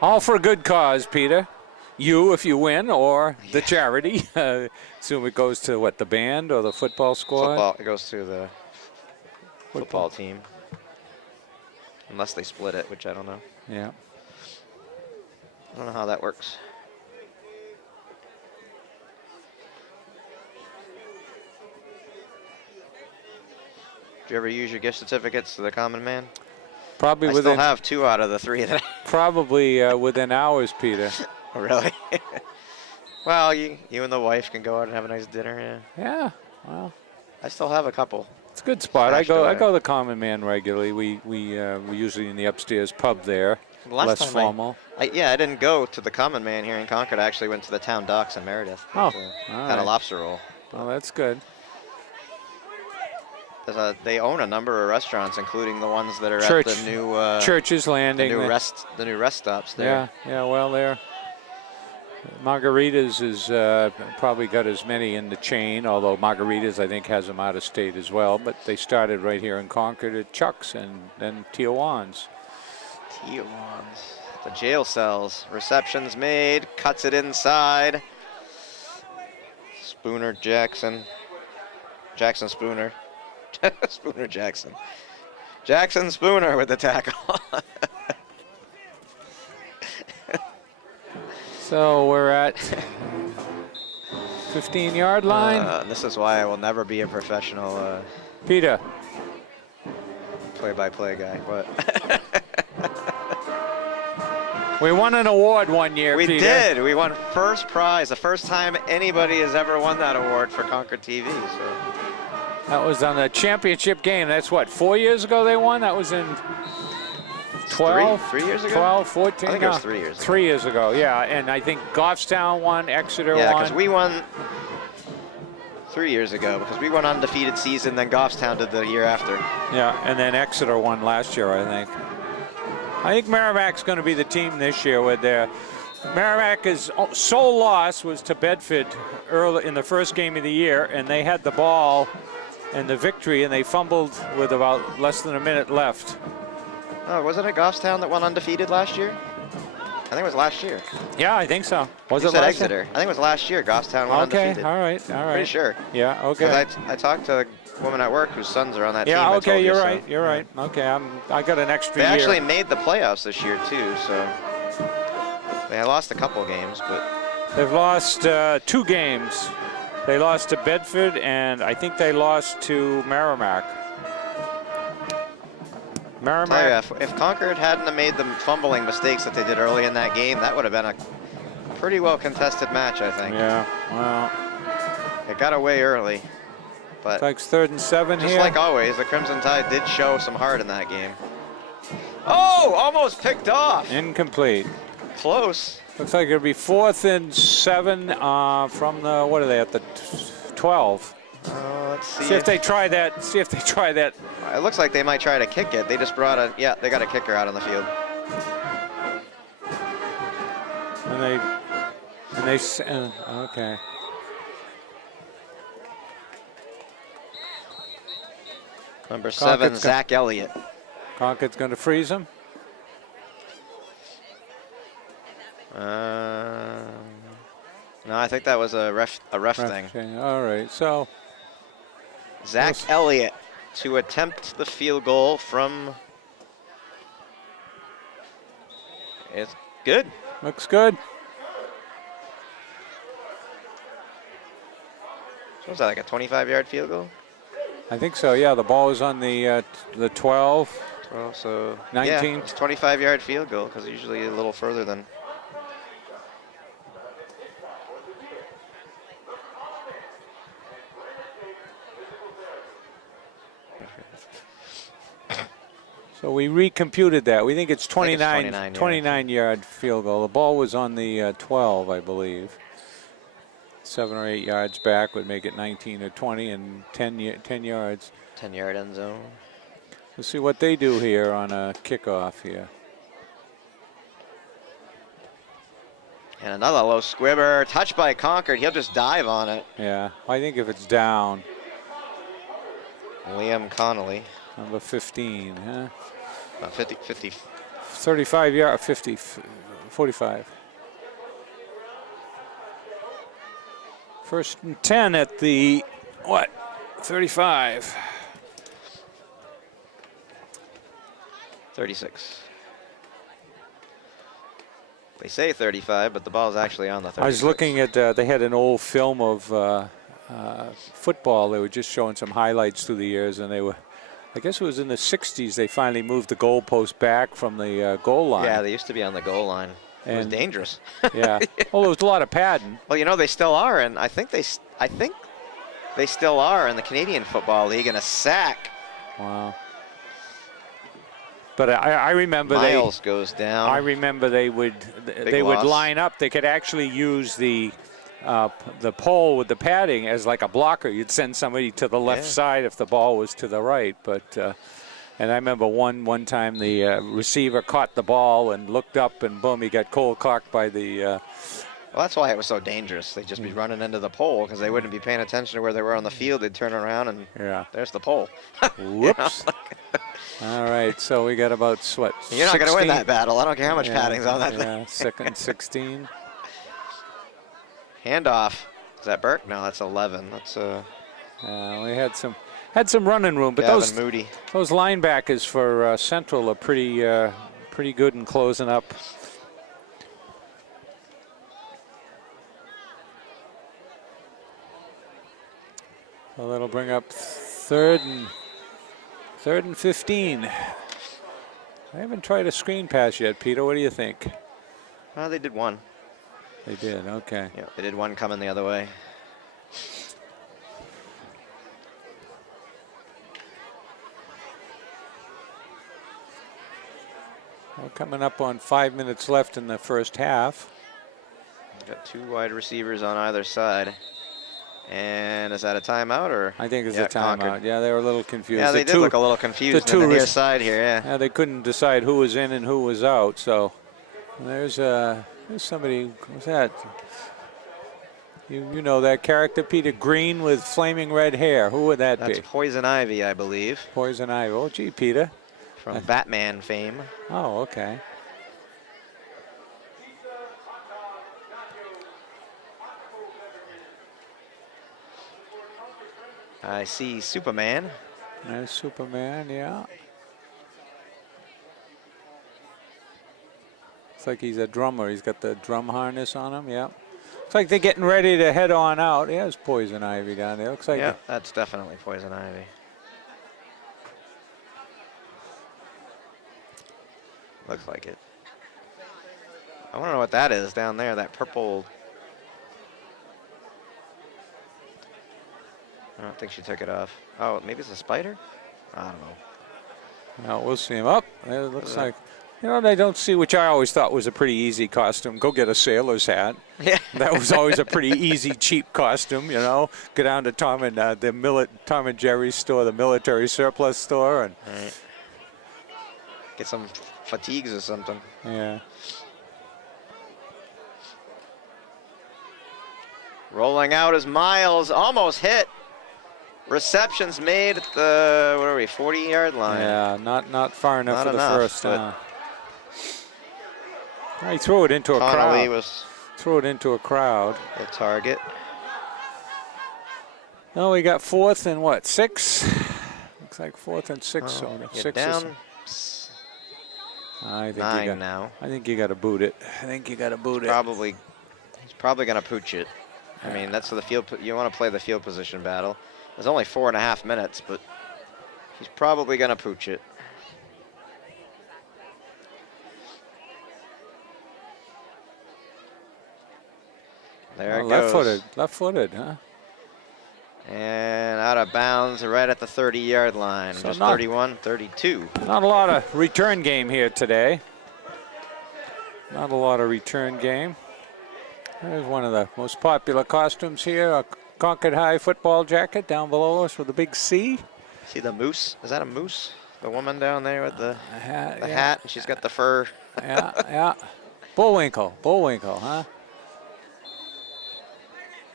All for a good cause, Peter. You, if you win, or the charity. Assume it goes to, what, the band or the football squad? Football, it goes to the football team. Unless they split it, which I don't know. Yeah. I don't know how that works. Did you ever use your gift certificates to the Common Man? Probably I within. still have 2 out of the 3 that. Probably within hours, Peter. Oh, really? Well, you and the wife can go out and have a nice dinner. Yeah. Yeah. Well, I still have a couple. it's a good spot. I Stashed go away. to the Common Man regularly. We usually in the upstairs pub there. Last Less time formal. I didn't go to the Common Man here in Concord. I actually went to the town docks in Meredith. Oh, Had all a right. lobster roll. Well, that's good. They own a number of restaurants, including the ones that are Church- at the new Church's Landing. the new rest stops there. Yeah. Well, there. Margaritas is probably got as many in the chain, although Margaritas I think has them out of state as well. But they started right here in Concord at Chuck's and then Tijuana's. Tijuana's. The jail cells. Reception's made. Cuts it inside. Spooner Jackson. Jackson Spooner. Spooner Jackson. Jackson Spooner with the tackle. So we're at 15-yard line. This is why I will never be a professional Peter. play-by-play guy. But We won an award one year, we Peter. did. We won first prize. The first time anybody has ever won that award for ConcordTV. So. That was on the championship game. That's what, 4 years ago they won? That was in 12? 3 years ago? 12, 14? I think it was 3 years ago. 3 years ago, yeah. And I think Goffstown won, Exeter Yeah, won. because we won 3 years ago, because we won undefeated season, then Goffstown did the year after. Yeah, and then Exeter won last year, I think. I think Merrimack's going to be the team this year with their... Merrimack's sole loss was to Bedford early in the first game of the year, and they had the ball and the victory, and they fumbled with about less than a minute left. Oh, wasn't it Goffstown that won undefeated last year? I think it was last year. Yeah, I think so. Was You it said last Exeter. year? I think it was last year. Goffstown won Okay, undefeated. all right. Pretty sure. Yeah, okay. Because I talked to a woman at work whose sons are on that team. Yeah, I okay, told you, you're so. right. You're right. Okay, I got an extra They year. actually made the playoffs this year too, so they lost a couple games, but They've lost 2 games. They lost to Bedford, and I think they lost to Merrimack. tell you, if Concord hadn't have made the fumbling mistakes that they did early in that game, that would have been a pretty well contested match, I think. Yeah, well, It got away early, but it's like 3rd and 7 just here. like always, the Crimson Tide did show some heart in that game. Oh, almost picked off. Incomplete. Close. Looks like it'll be 4th and 7 from the, what are they, at the 12. Let's see. See if they try that. See if they try that. It looks like they might try to kick it. They just brought they got a kicker out on the field. Okay. Number 7, Concord's Zach Elliott. Concord's going to freeze them. No, I think that was a ref thing. Okay, all right, so Zach Elliott to attempt the field goal from. It's good. looks good. So was that, like a 25-yard field goal? I think so. Yeah, the ball is on the 12. Well, so 19. yeah, it's 25-yard field goal because usually a little further than. So we recomputed that. We think it's I think it's 29, 29 yard field goal. The ball was on the 12, I believe. 7 or 8 yards back would make it 19 or 20, and 10 yards. 10-yard end zone. Let's see what they do here on a kickoff here. And another low squibber, touched by Concord. He'll just dive on it. Yeah, I think if it's down. Liam Connolly. Number 15, huh? 50. 35 yard, 50, 45. First and 10 at the, 35. 36. They say 35, but the ball's actually on the 36. I was looking at, they had an old film of football. They were just showing some highlights through the years, and they were, I guess it was in the 60s, they finally moved the goalpost back from the goal line. Yeah, they used to be on the goal line. It was And- dangerous. Yeah. Well, there was a lot of padding. Well, you know, they still are, and I think they still are in the Canadian Football League in a sack. Wow. But I remember Miles goes down. I remember they would loss. line up. They could actually use the pole with the padding as like a blocker. You'd send somebody to the left side if the ball was to the right. But and I remember one time the receiver caught the ball and looked up, and boom, he got cold cocked by the. Well, that's why it was so dangerous. They'd just be running into the pole because they wouldn't be paying attention to where they were on the field. They'd turn around and there's the pole. Whoops. All right, so we got about what? You're not going to win that battle. I don't care how much padding's on that thing. Yeah, second 16. Handoff. Is that Burke? No, that's 11. That's We had some running room, but Gavin Moody. those linebackers for Central are pretty good in closing up. So that'll bring up third and 15. I haven't tried a screen pass yet, Peter. What do you think? Well, they did one. They did, okay. Yeah, they did one coming the other way. Well, coming up on 5 minutes left in the first half. Got two wide receivers on either side. And is that a timeout or? I think it's a timeout. Concord. Yeah, they were a little confused. Yeah, they did look a little confused on the near side here. Yeah. They couldn't decide who was in and who was out. So there's somebody. What's that? You know that character, Peter? Green with flaming red hair. Who would that be? That's Poison Ivy, I believe. Poison Ivy. Oh, gee, Peter. From Batman fame. Oh, okay. I see Superman. There's Superman, yeah. Looks like he's a drummer. He's got the drum harness on him, yeah. Looks like they're getting ready to head on out. Yeah, there's Poison Ivy down there. Looks like Yeah, that's definitely Poison Ivy. Looks like it. I want to know what that is down there, that purple. I don't think she took it off. Oh, maybe it's a spider? I don't know. Well, we'll see him up. It looks like, you know, they don't see, which I always thought was a pretty easy costume. Go get a sailor's hat. Yeah. That was always a pretty easy, cheap costume, you know. Go down to Tom and Jerry's store, the military surplus store, and Right. Get some fatigues or something. yeah. Rolling out is Miles, almost hit. Receptions made at the, what are we, 40-yard line? Yeah, not far enough Not for the enough, first. but He threw it into a Connolly crowd. was Threw it into a crowd. the target. No, we got 4th and what, 6? Looks like 4th and 6. Oh, So you're 6 down I think 9 now. I think you got to boot it. He's Probably going to pooch it. I mean, that's the field. You want to play the field position battle. There's only 4.5 minutes, but he's probably going to pooch it. There it Left-footed. goes. Left-footed, huh? And out of bounds right at the 30-yard line. So Just not- 31, 32. Not a lot of return game here today. Not a lot of return game. There's one of the most popular costumes here, a Concord High football jacket down below us with a big C. See the moose? Is that a moose? The woman down there with the hat, hat, and she's got the fur. yeah. Bullwinkle, huh?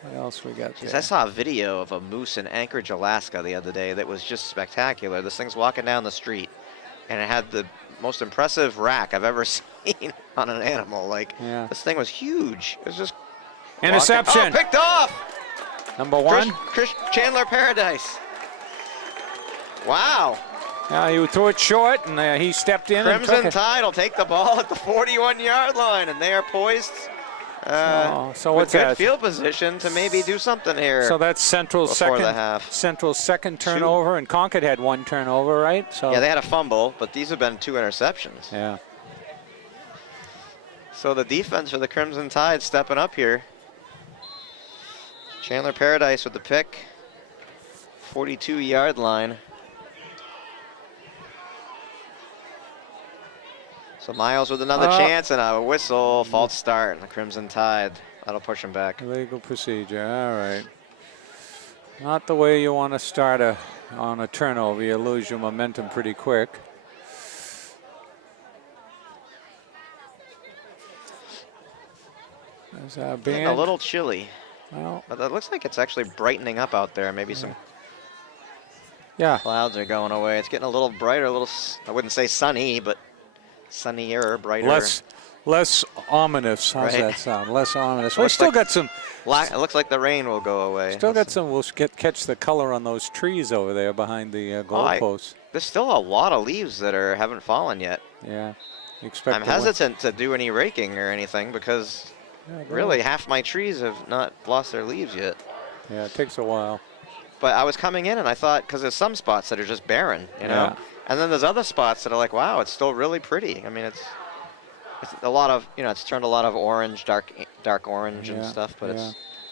What else we got Jeez, there? I saw a video of a moose in Anchorage, Alaska the other day that was just spectacular. This thing's walking down the street, and it had the most impressive rack I've ever seen on an animal. Like, this thing was huge. It was just interception. Oh, picked off. Number 1. Chris Chandler Paradise. Wow. Yeah, he threw it short, and he stepped in and took Crimson it. Tide will take the ball at the 41-yard line, and they are poised. So what's with good that? Field position to maybe do something here. So that's Central's before second. the half. Central's second turnover, and Concord had 1 turnover, right? So yeah, they had a fumble, but these have been 2 interceptions. yeah. So the defense for the Crimson Tide stepping up here. Chandler Paradise with the pick. 42-yard line. So Miles with another chance and a whistle. False start and the Crimson Tide. That'll push him back. Legal procedure. All right. Not the way you want to start on a turnover. You lose your momentum pretty quick. There's our Getting band. a little chilly. Well, But it looks like it's actually brightening up out there. Maybe some yeah. clouds are going away. It's getting a little brighter, a little, I wouldn't say sunny, but sunnier, brighter. Less ominous. How's Right. that sound? Less ominous. We Looks still like- got some. It looks like the rain will go away. Still got some. We'll catch the color on those trees over there behind the goalposts. There's still a lot of leaves that haven't fallen yet. Yeah. Expect I'm the wind- hesitant to do any raking or anything because Yeah, go really ahead. half my trees have not lost their leaves yet. Yeah, it takes a while. But I was coming in and I thought, because there's some spots that are just barren, you know? Yeah. And then there's other spots that are like, wow, it's still really pretty. I mean, it's a lot of, it's turned a lot of orange, dark orange and Yeah, stuff, but yeah.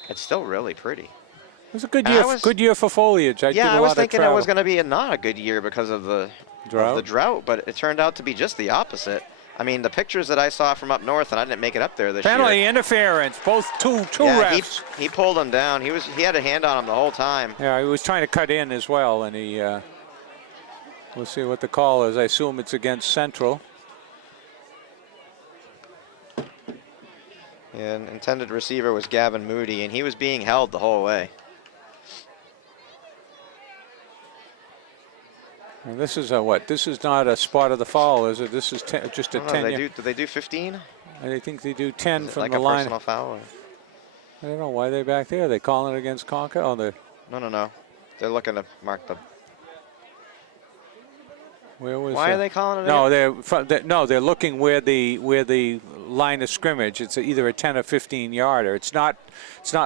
it's still really pretty. It was a good And year. Good year for foliage. I did Yeah, a I was lot thinking of it was travel. going to be not a good year because of the drought, but it turned out to be just the opposite. I mean, the pictures that I saw from up north, and I didn't make it up there this Penalty year. interference. Both two Yeah, refs. he pulled him down. He had a hand on him the whole time. Yeah, he was trying to cut in as well, and he. We'll see what the call is. I assume it's against Central. And intended receiver was Gavin Moody, and he was being held the whole way. And this is a what? This is not a spot of the foul, is it? This is just a 10. Do they do 15? I think they do 10 Is it from like the a line. personal foul? Or? I don't know why they're back there. Are they calling it against Concord? Oh, they're. No. They're looking to mark the. Where was? Why are they calling it? No, they're looking where the line of scrimmage. It's either a 10 or 15 yarder. It's not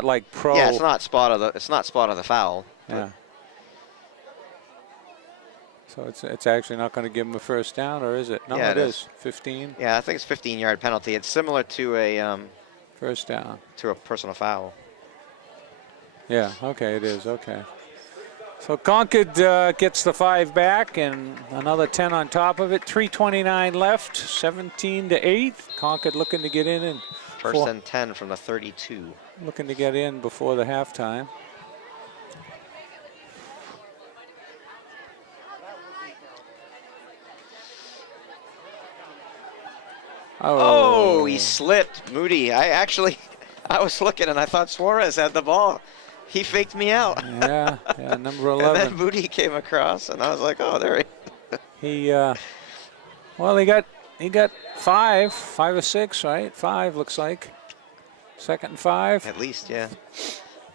like pro. Yeah, it's not spot of the foul. Yeah. So it's actually not going to give them a first down, or is it? No, Yeah, it it is. 15. Yeah, I think it's 15-yard penalty. It's similar to a First down. to a personal foul. Yeah. Okay, it is. Okay. So Concord gets the 5 back and another 10 on top of it. 3:29 left. 17-8. Concord looking to get in and First and 10 from the 32. looking to get in before the halftime. Oh, he slipped. Moody. I was looking and I thought Suarez had the ball. He faked me out. Yeah, number 11. And then Moody came across and I was like, oh, there he Well, he got 5 or 6, right? 5 looks like. Second and 5. At least, yeah.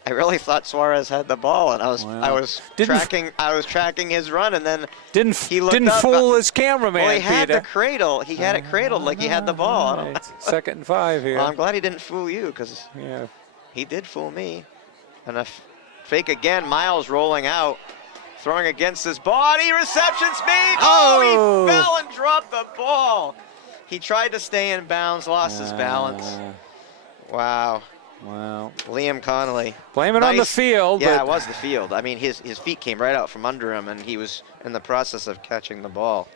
I really thought Suarez had the ball, and I was tracking his run, and then didn't up, fool his cameraman. Well, he had Peter. the cradle. He had it cradled like he had the ball. Right. Second and 5 here. Well, I'm glad he didn't fool you, because he did fool me. And a fake again. Miles rolling out, throwing against his body. Reception's made. Oh, he fell and dropped the ball. He tried to stay in bounds, lost his balance. Wow. Well, Liam Connolly. blame it on the field. Yeah, but it was the field. I mean, his feet came right out from under him, and he was in the process of catching the ball.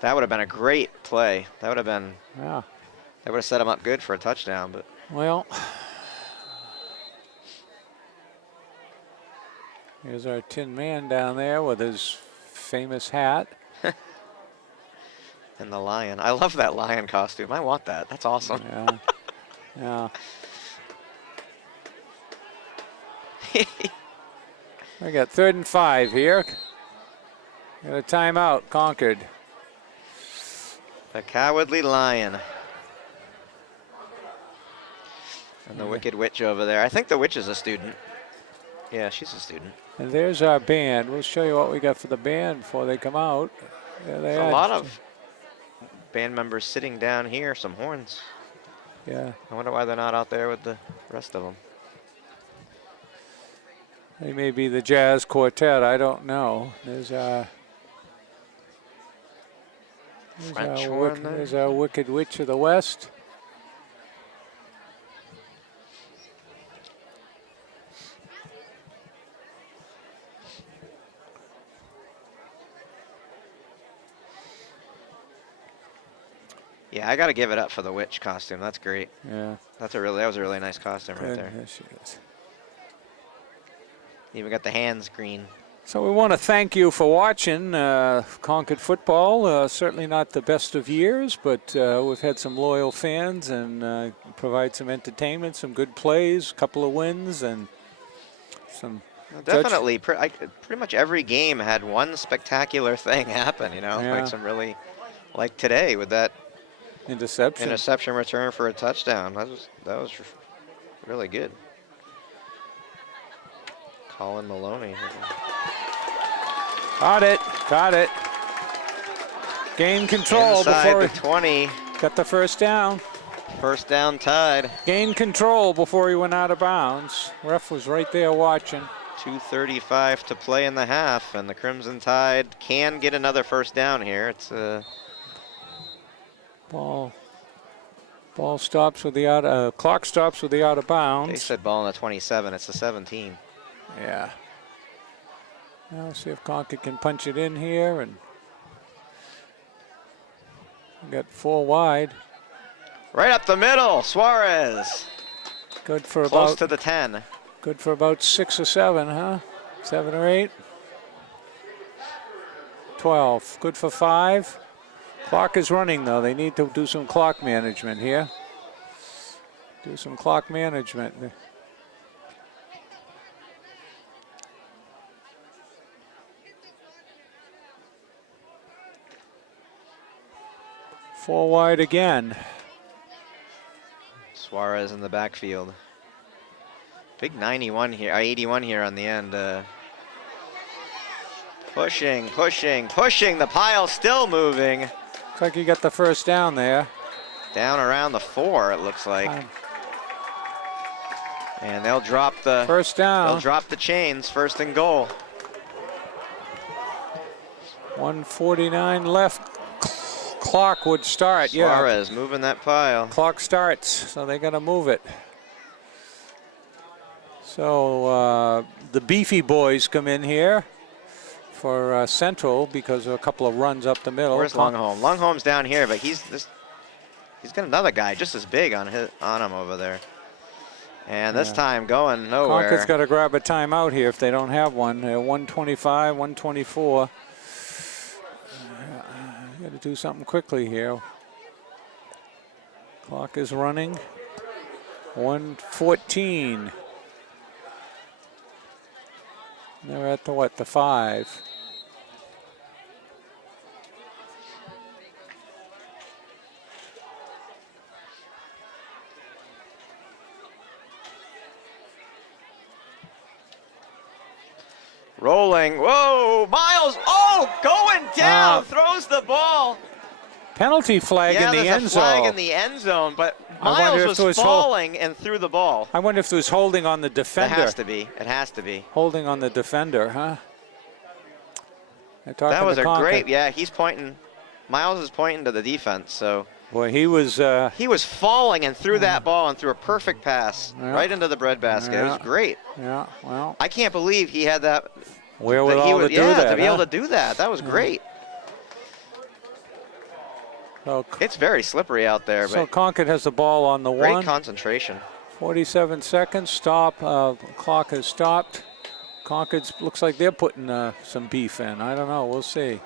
That would have been a great play. That would have been. Yeah. That would have set him up good for a touchdown. But Well, here's our Tin Man down there with his famous hat. and the lion. I love that lion costume. I want that. That's awesome. Yeah. Yeah. We got 3rd and 5 here. Got a timeout, Concord. The Cowardly Lion. And the Wicked Witch over there. I think the witch is a student. Yeah, she's a student. And there's our band. We'll show you what we got for the band before they come out. There they are. A lot of band members sitting down here, some horns. Yeah. I wonder why they're not out there with the rest of them. They may be the jazz quartet. I don't know. There's our there's our Wicked Witch of the West. Yeah, I got to give it up for the witch costume. That's great. Yeah. That was a really nice costume right Good. there. There she is. Even got the hands green. So we want to thank you for watching Concord football. Certainly not the best of years, but we've had some loyal fans and provide some entertainment, some good plays, a couple of wins, and some. Definitely, pretty much every game had one spectacular thing happen. You know, Yeah. like some really, like today with that interception return for a touchdown. That was really good. Colin Maloney. Got it. Gain control Inside before the he 20. got the first down. First down tied. Gain control before he went out of bounds. Ref was right there watching. 2:35 to play in the half, and the Crimson Tide can get another first down here. It's Ball stops with the clock stops with the out of bounds. They said ball on the 27. It's the 17. Yeah. Now see if Concord can punch it in here, and we got 4 wide. Right up the middle, Suarez. Good for Close about to the 10. Good for about 6 or 7, huh? 7 or 8. 12. Good for 5. Clock is running though. They need to do some clock management here. Do some clock management. Four wide again. Suarez in the backfield. Big 91 here, 81 here on the end. Pushing. The pile still moving. Looks like you got the first down there. Down around the 4, it looks like. And they'll drop the first down. They'll drop the chains. First and goal. 1:49 left. Clock would start. Suarez moving that pile. Clock starts, so they got to move it. So the beefy boys come in here for Central because of a couple of runs up the middle. Where's Longholm? Longholm's down here, but he's got another guy just as big on him over there. And this time going nowhere. Concord's got to grab a timeout here if they don't have one. 125, 124. Got to do something quickly here. Clock is running. 1:14. They're at the what? The 5. Rolling. Whoa, Miles. Oh, going down. Throws the ball. Penalty flag in the end zone. Yeah, there's a flag in the end zone, but Miles was falling and threw the ball. I wonder if it was holding on the defender. It has to be. It has to be. Holding on the defender, huh? That was a great, yeah, he's pointing. Miles is pointing to the defense, so Boy, he was. He was falling and threw that ball and threw a perfect pass Yeah. right into the breadbasket. It was Yeah. great. Yeah. Well. I can't believe he had that. Wherewithal to do that. To be able to do that. That was great. So, It's very slippery out there, so but Concord has the ball on the great one. concentration. 47 seconds. Stop. Clock has stopped. Concord's looks like they're putting some beef in. I don't know. We'll see.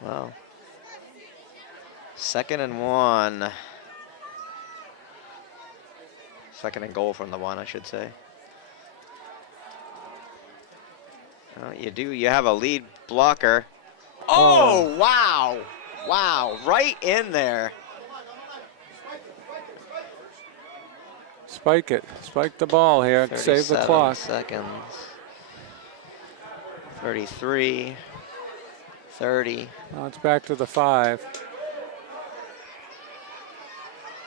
Well, 2nd and 1. 2nd and goal from the 1, I should say. Well, you have a lead blocker. Oh, wow. Wow, right in there. Spike it. Spike the ball here. Save the clock. seconds. 33. 30. Now it's back to the 5.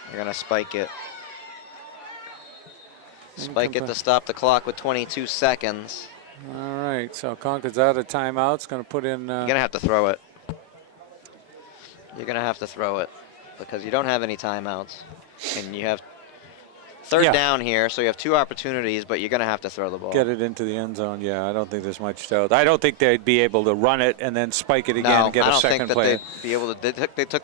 They're going to spike it. Spike it to stop the clock with 22 seconds. All right, so Concord's out of timeouts. Going to put in. You're going to have to throw it. You're going to have to throw it because you don't have any timeouts. And you have third down here, so you have 2 opportunities, but you're going to have to throw the ball. Get it into the end zone. Yeah, I don't think there's much doubt. I don't think they'd be able to run it and then spike it again and get a second play. I don't think that they'd be able to. They took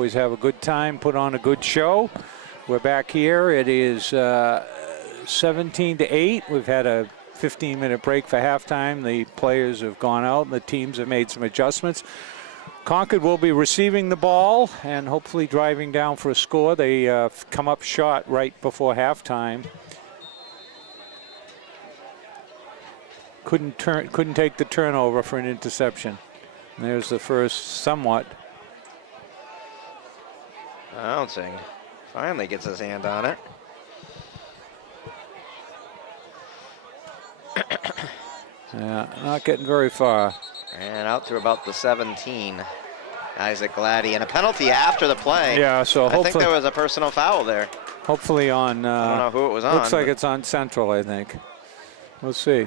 always have a good time, put on a good show. We're back here. It is 17-8. We've had a 15-minute break for halftime. The players have gone out and the teams have made some adjustments. Concord will be receiving the ball and hopefully driving down for a score. They come up short right before halftime. Couldn't take the turnover for an interception. And there's the first somewhat. Bouncing. Finally gets his hand on it. Yeah, not getting very far. And out to about the 17. Isaac Gladdy, and a penalty after the play. Yeah, so I think there was a personal foul there. Hopefully on. I don't know who it was on. Looks like it's on Central, I think. We'll see.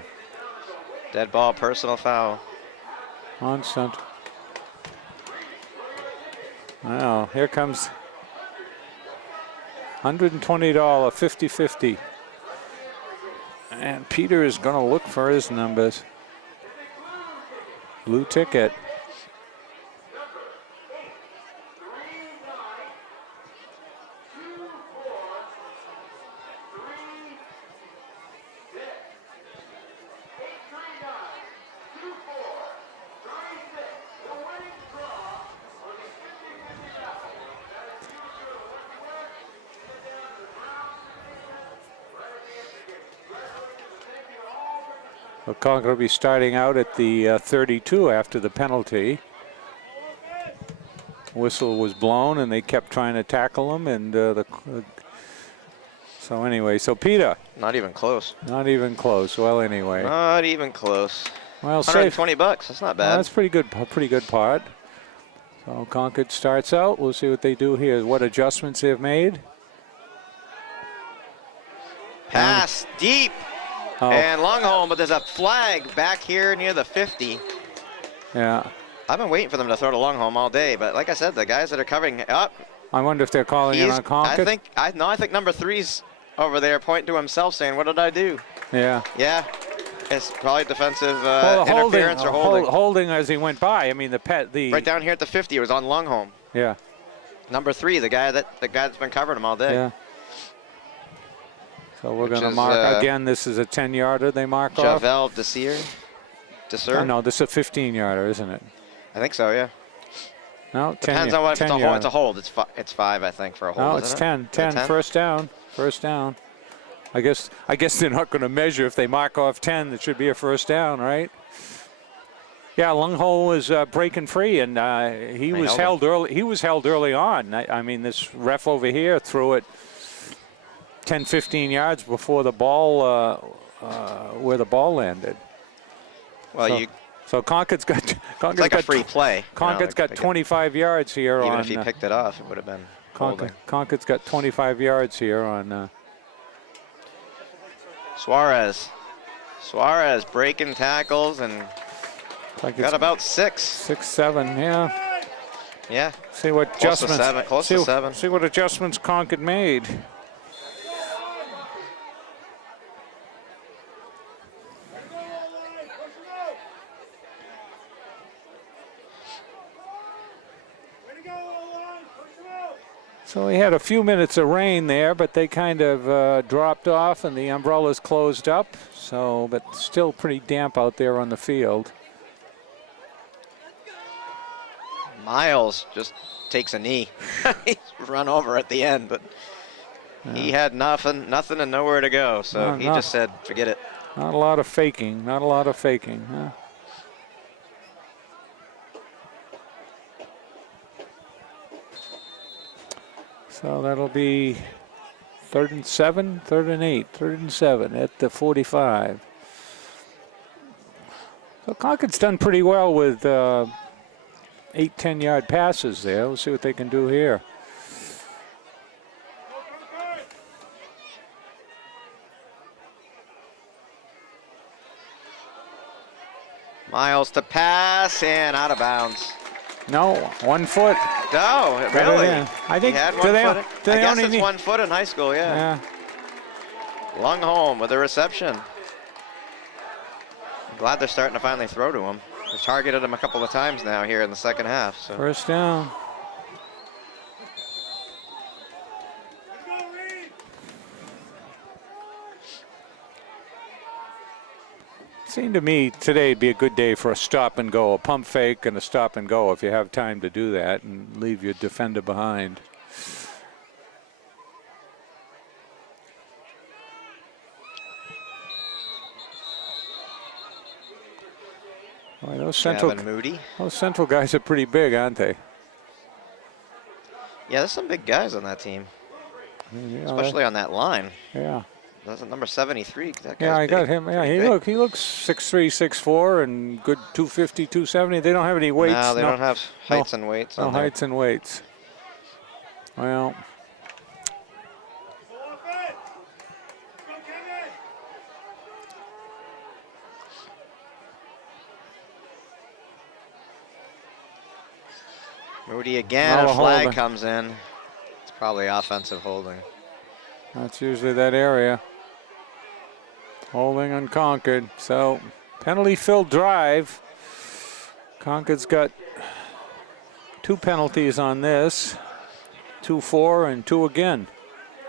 Dead ball, personal foul. On Central. Wow, here comes $120, 50-50. And Peter is going to look for his numbers. Blue ticket. So Concord will be starting out at the 32 after the penalty. Whistle was blown and they kept trying to tackle him, and so anyway, so Peter. Not even close. Not even close. Well, anyway. Not even close. Well, $120 bucks. That's not bad. Well, that's pretty good part. So Concord starts out. We'll see what they do here. What adjustments they've made. Pass deep. Oh. And Longholm, but there's a flag back here near the 50. Yeah. I've been waiting for them to throw to Longholm all day, but like I said, the guys that are covering up. I wonder if they're calling it on Concord. I think number 3's over there pointing to himself saying, "What did I do?" Yeah. Yeah. It's probably defensive interference or holding. Holding as he went by. I mean, right down here at the 50, it was on Longholm. Yeah. Number 3, the guy that's been covering him all day. Yeah. So we're going to mark again. This is a 10-yarder. They mark off. Javel Desir. Oh, no, this is a 15-yarder, isn't it? I think so. Yeah. No, 10. Depends on what. If it's a hold, it's a hold. It's 5, I think, for a hold. No, it's 10. 10. First down. First down. I guess they're not going to measure if they mark off 10. It should be a first down, right? Yeah, Lunghole was breaking free, and he was held early. He was held early on. I mean, this ref over here threw it 10, 15 yards before the ball, where the ball landed. Well, so Concord's got. It's like a free play. Concord's got 25 yards here on. Even if he picked it off, it would have been. Concord's got 25 yards here on. Suarez breaking tackles and got about 6. 6, 7, yeah. Yeah. See what adjustments. Close to 7. See what adjustments Concord made. So we had a few minutes of rain there, but they kind of dropped off and the umbrellas closed up. So, but still pretty damp out there on the field. Miles just takes a knee. He's run over at the end, but he had nothing and nowhere to go. So he just said, forget it. Not a lot of faking. Not a lot of faking, huh? So that'll be 3rd and 7, 3rd and 8, 3rd and 7 at the 45. So Concord's done pretty well with 8, 10-yard passes there. We'll see what they can do here. Miles to pass and out of bounds. No, 1 foot. No, really? I think he had 1 foot. I guess it's 1 foot in high school, yeah. Longholm with a reception. Glad they're starting to finally throw to him. They've targeted him a couple of times now here in the second half. So. First down. Seemed to me today would be a good day for a stop and go, a pump fake and a stop and go if you have time to do that and leave your defender behind. Boy, those central guys are pretty big, aren't they? Yeah, there's some big guys on that team, especially on that line. Yeah. That's number 73. That Yeah, I got big, him. Yeah, he looks 6'3", 6'4", and good 250, 270. They don't have any weights. No, they don't have heights and weights. No heights and weights. Well. Moody again, a flag comes in. It's probably offensive holding. That's usually that area. Holding on Concord. So, penalty-filled drive. Concord's got 2 penalties on this. 2-4 and 2 again,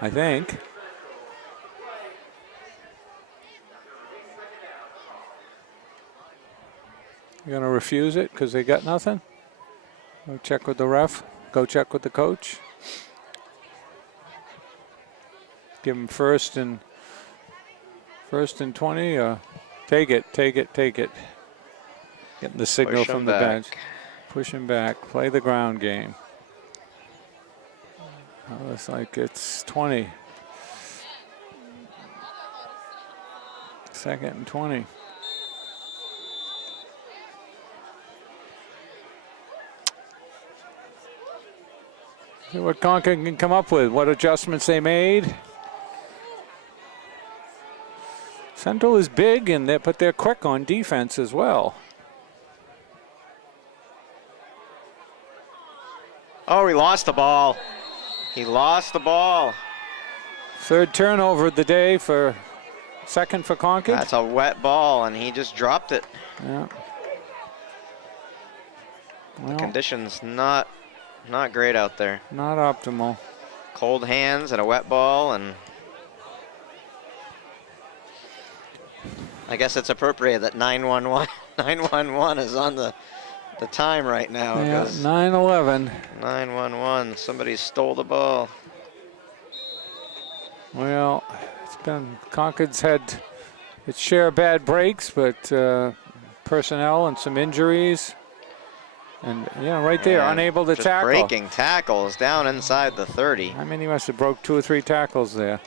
I think. You gonna refuse it because they got nothing? Go check with the ref. Go check with the coach. Give him first and 20. Take it. Getting the signal from the bench. Push him back. Play the ground game. Oh, it's like it's 20. 2nd and 20. See what Concord can come up with, what adjustments they made. Central is big, but they're quick on defense as well. Oh, he lost the ball. He lost the ball. 3rd turnover of the day for 2nd for Concord. That's a wet ball, and he just dropped it. Yeah. Well, the conditions not great out there. Not optimal. Cold hands and a wet ball, and I guess it's appropriate that 911 is on the time right now. Yeah, 9-11. 911. Somebody stole the ball. Well, it's been Concord's had its share of bad breaks, but personnel and some injuries. And right there, unable to tackle. Breaking tackles down inside the 30. I mean, he must have broke 2 or 3 tackles there.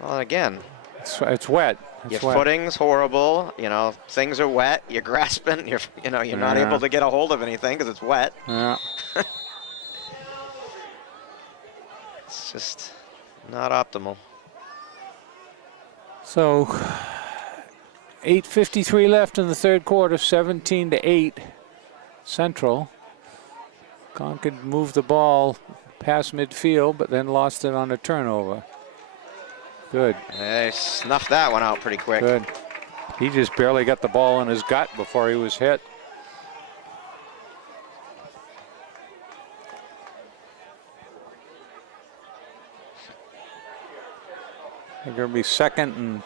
Well, again, it's wet. Your footing's horrible. Things are wet. You're grasping. You're not able to get a hold of anything because it's wet. Yeah. It's just not optimal. So, 8:53 left in the 3rd quarter. 17-8, Central. Concord moved the ball past midfield, but then lost it on a turnover. Good. They snuffed that one out pretty quick. Good. He just barely got the ball in his gut before he was hit. They're going to be 2nd and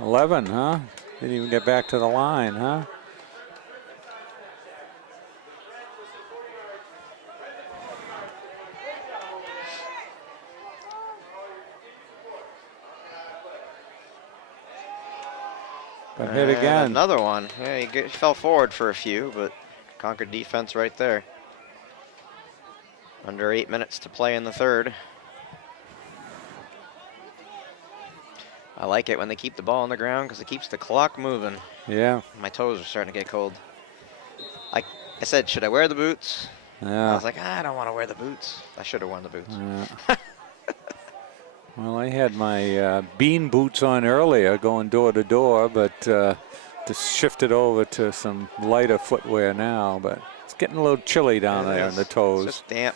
11, huh? Didn't even get back to the line, huh? Got hit again. Another one. Yeah, he fell forward for a few, but Concord defense right there. Under 8 minutes to play in the 3rd. I like it when they keep the ball on the ground because it keeps the clock moving. Yeah. My toes are starting to get cold. I said, should I wear the boots? Yeah. I was like, I don't want to wear the boots. I should have worn the boots. Yeah. Well, I had my bean boots on earlier going door to door, but just shifted over to some lighter footwear now. But it's getting a little chilly down there on the toes. It's just damp,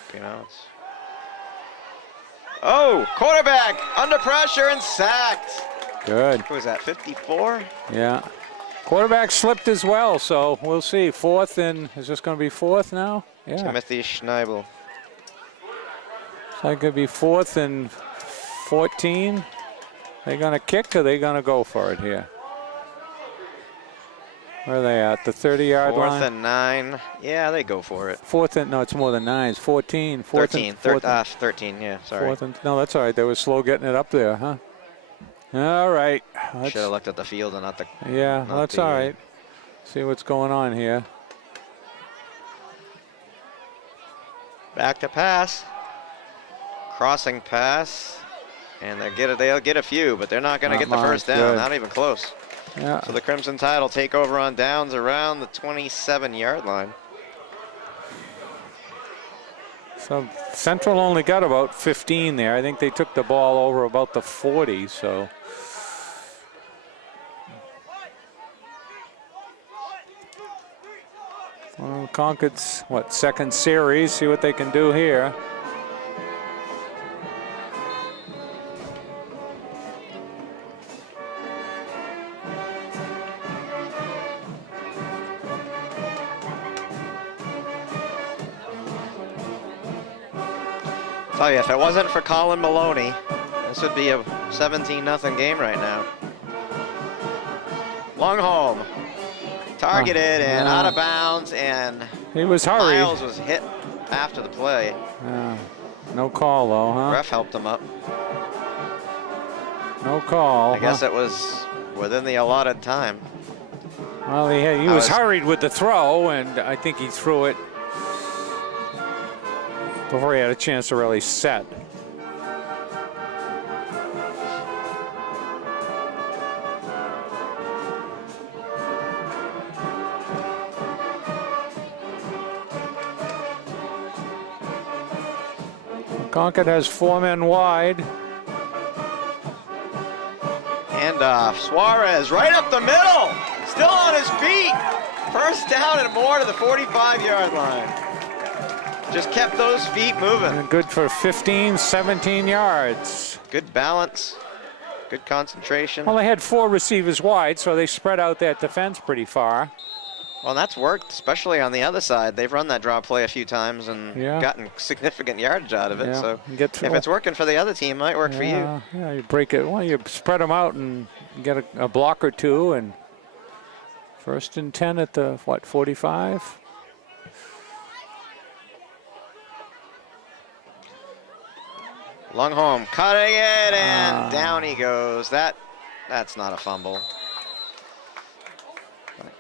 Oh, quarterback under pressure and sacked. Good. Who was that, 54? Yeah. Quarterback slipped as well, so we'll see. 4th and, is this going to be 4th now? Yeah. Timothy Schneibel. So it could be 4th and 14. They going to kick or they going to go for it here? Where are they at? The 30-yard line? 4th and 9. Yeah, they go for it. No, it's more than 9. It's 14. 13, 13, yeah, sorry. No, that's all right. They were slow getting it up there, huh? All right. Should have looked at the field and not the... Yeah, that's all right. See what's going on here. Back to pass. Crossing pass. And they'll get a few, but they're not going to get the first down. Good. Not even close. Yeah. So the Crimson Tide will take over on downs around the 27-yard line. So Central only got about 15 there. I think they took the ball over about the 40, so. Well, Concord's, second series. See what they can do here. Tell you, if it wasn't for Colin Maloney, this would be a 17-0 game right now. Long home, targeted and out of bounds, and he was hurried. Miles was hit after the play. No call though, huh? Ref helped him up. No call. I guess it was within the allotted time. Well, he was hurried with the throw, and I think he threw it before he had a chance to really set. Concord has 4 men wide. Handoff, Suarez right up the middle, still on his feet. First down and more to the 45-yard line. Just kept those feet moving. And good for 15, 17 yards. Good balance, good concentration. Well, they had 4 receivers wide, so they spread out that defense pretty far. Well, that's worked, especially on the other side. They've run that draw play a few times and gotten significant yardage out of it. So if it's working for the other team, it might work for you. Yeah, you break it. Well, you spread them out and get a block or two, and 1st and 10 at the, 45? Long home, cutting it, and down he goes. That's not a fumble.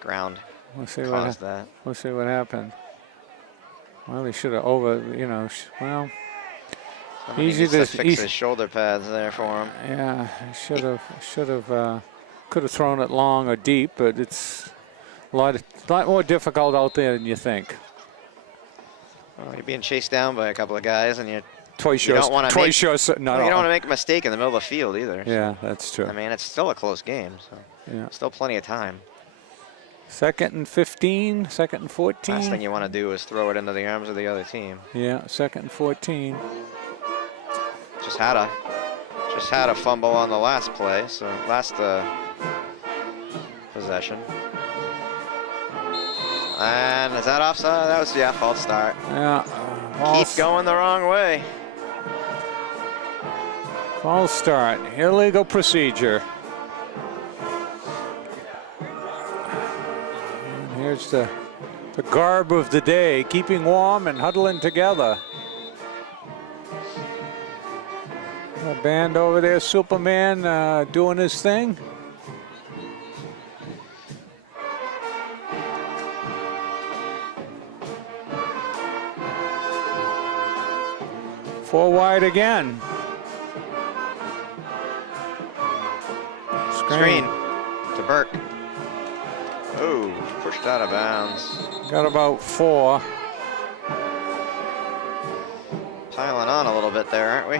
Ground. We'll see what happened. Well, he should have well. Easy to fix his shoulder pads there for him. Yeah, could have thrown it long or deep, but it's a lot more difficult out there than you think. Well, you're being chased down by a couple of guys, and you don't want to make a mistake in the middle of the field either. Yeah, that's true. I mean, it's still a close game, so still plenty of time. 2nd and 15, 2nd and 14. Last thing you want to do is throw it into the arms of the other team. Yeah, 2nd and 14. Just had a fumble on the last play, so last possession. And is that offside? That was false start. Yeah. Keep going the wrong way. False start. Illegal procedure. Here's the garb of the day, keeping warm and huddling together. A band over there, Superman doing his thing. Four wide again. Screen to Burke. Oh, pushed out of bounds. Got about 4. Piling on a little bit there, aren't we?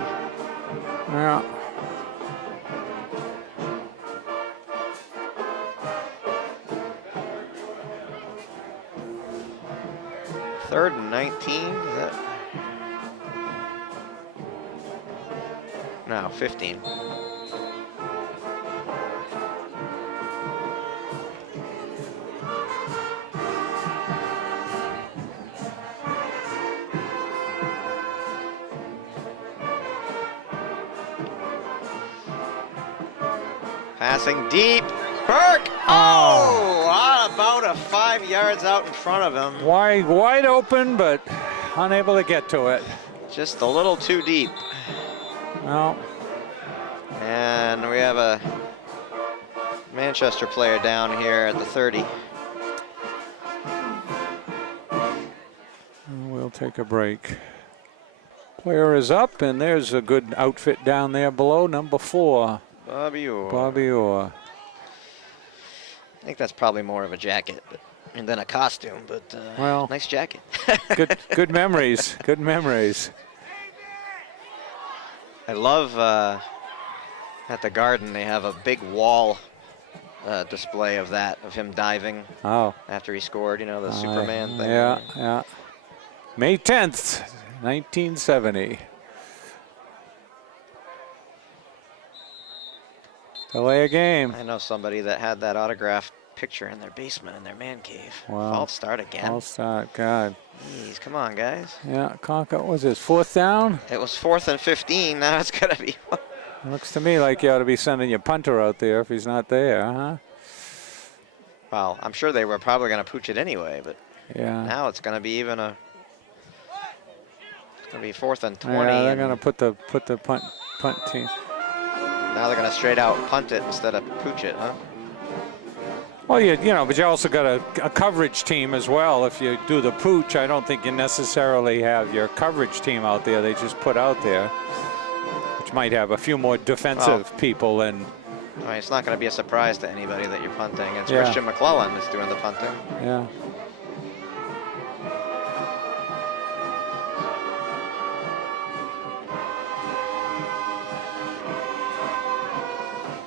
Yeah. Third and 19, is that? No, 15. Passing deep. Burke! Oh, about about 5 yards out in front of him. Wide open, but unable to get to it. Just a little too deep. Well. And we have a Manchester player down here at the 30. We'll take a break. Player is up, and there's a good outfit down there below, number 4. Bobby Orr. Bobby Orr. I think that's probably more of a jacket than a costume, but well, nice jacket. good memories. Good memories. I love at the Garden they have a big wall display of him diving. Oh. After he scored, you know, the Superman thing. Yeah, yeah. May 10th, 1970. Delay a game. I know somebody that had that autographed picture in their basement in their man cave. Wow. False start again. False start, God. Jeez, come on, guys. Yeah, Concord, what was this, 4th down? It was 4th and 15. Now it's going to be. Looks to me like you ought to be sending your punter out there if he's not there, huh? Well, I'm sure they were probably going to pooch it anyway, but yeah. Now it's going to be even a. It's going to be 4th and 20. Yeah, they're going to put the punt team. Now they're going to straight out punt it instead of pooch it, huh? Well, you know, but you also got a coverage team as well. If you do the pooch, I don't think you necessarily have your coverage team out there. They just put out there, which might have a few more defensive people. And I mean, it's not going to be a surprise to anybody that you're punting. It's yeah. Christian McClellan that's doing the punting. Yeah.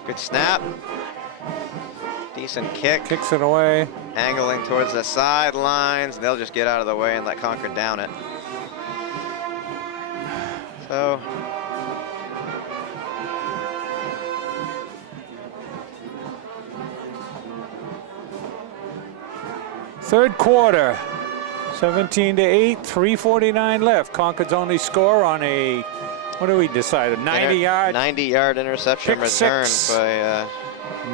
Good snap. Decent kick. Kicks it away. Angling towards the sidelines. They'll just get out of the way and let Concord down it. So. Third quarter. 17-8, 3:49 left. Concord's only score on a, what do we decide? A 90-yard? 90-yard interception return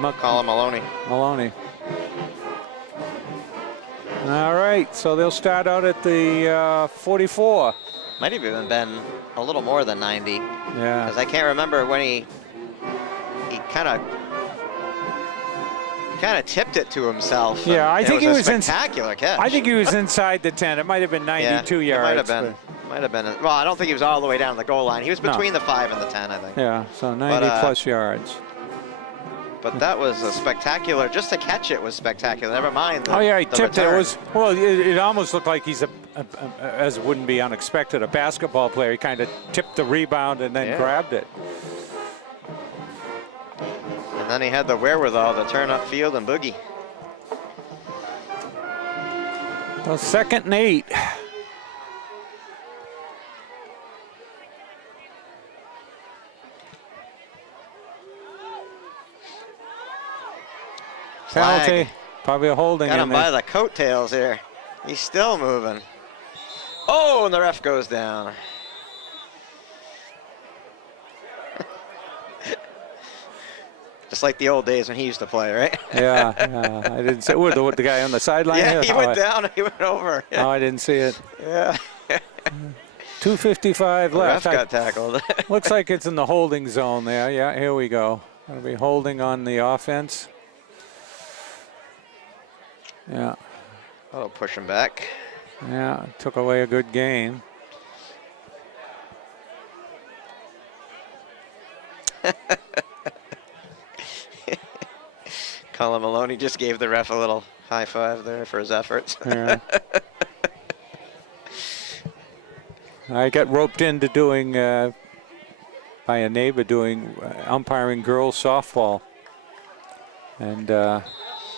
by Colin Maloney. All right, so they'll start out at the 44. Might have even been a little more than 90. Yeah. Because I can't remember when he kind of tipped it to himself. Yeah, I think he was spectacular catch. I think he was inside the 10. It might have been 92 yards. Might have been. Might have been. Well, I don't think he was all the way down the goal line. He was between the 5 and the 10, I think. Yeah, so 90 plus yards. But that was a spectacular. Just to catch it was spectacular. Never mind. Oh yeah, he tipped it. It almost looked like he's as wouldn't be unexpected, a basketball player. He kind of tipped the rebound and then grabbed it. And then he had the wherewithal to turn upfield and boogie. So 2nd and 8. Penalty, probably a holding. Got him by the coattails here. He's still moving. Oh, and the ref goes down. Just like the old days when he used to play, right? Yeah. I didn't see. What, the guy on the sideline? Yeah, he went down and he went over. Oh, I didn't see it. Yeah. 2:55 left. Ref got tackled. Looks like it's in the holding zone there. Yeah, here we go. It'll be holding on the offense. Yeah. Oh, push him back. Yeah, took away a good gain. Colin Maloney just gave the ref a little high five there for his efforts. Yeah. I got roped into doing, by a neighbor doing umpiring girls softball. And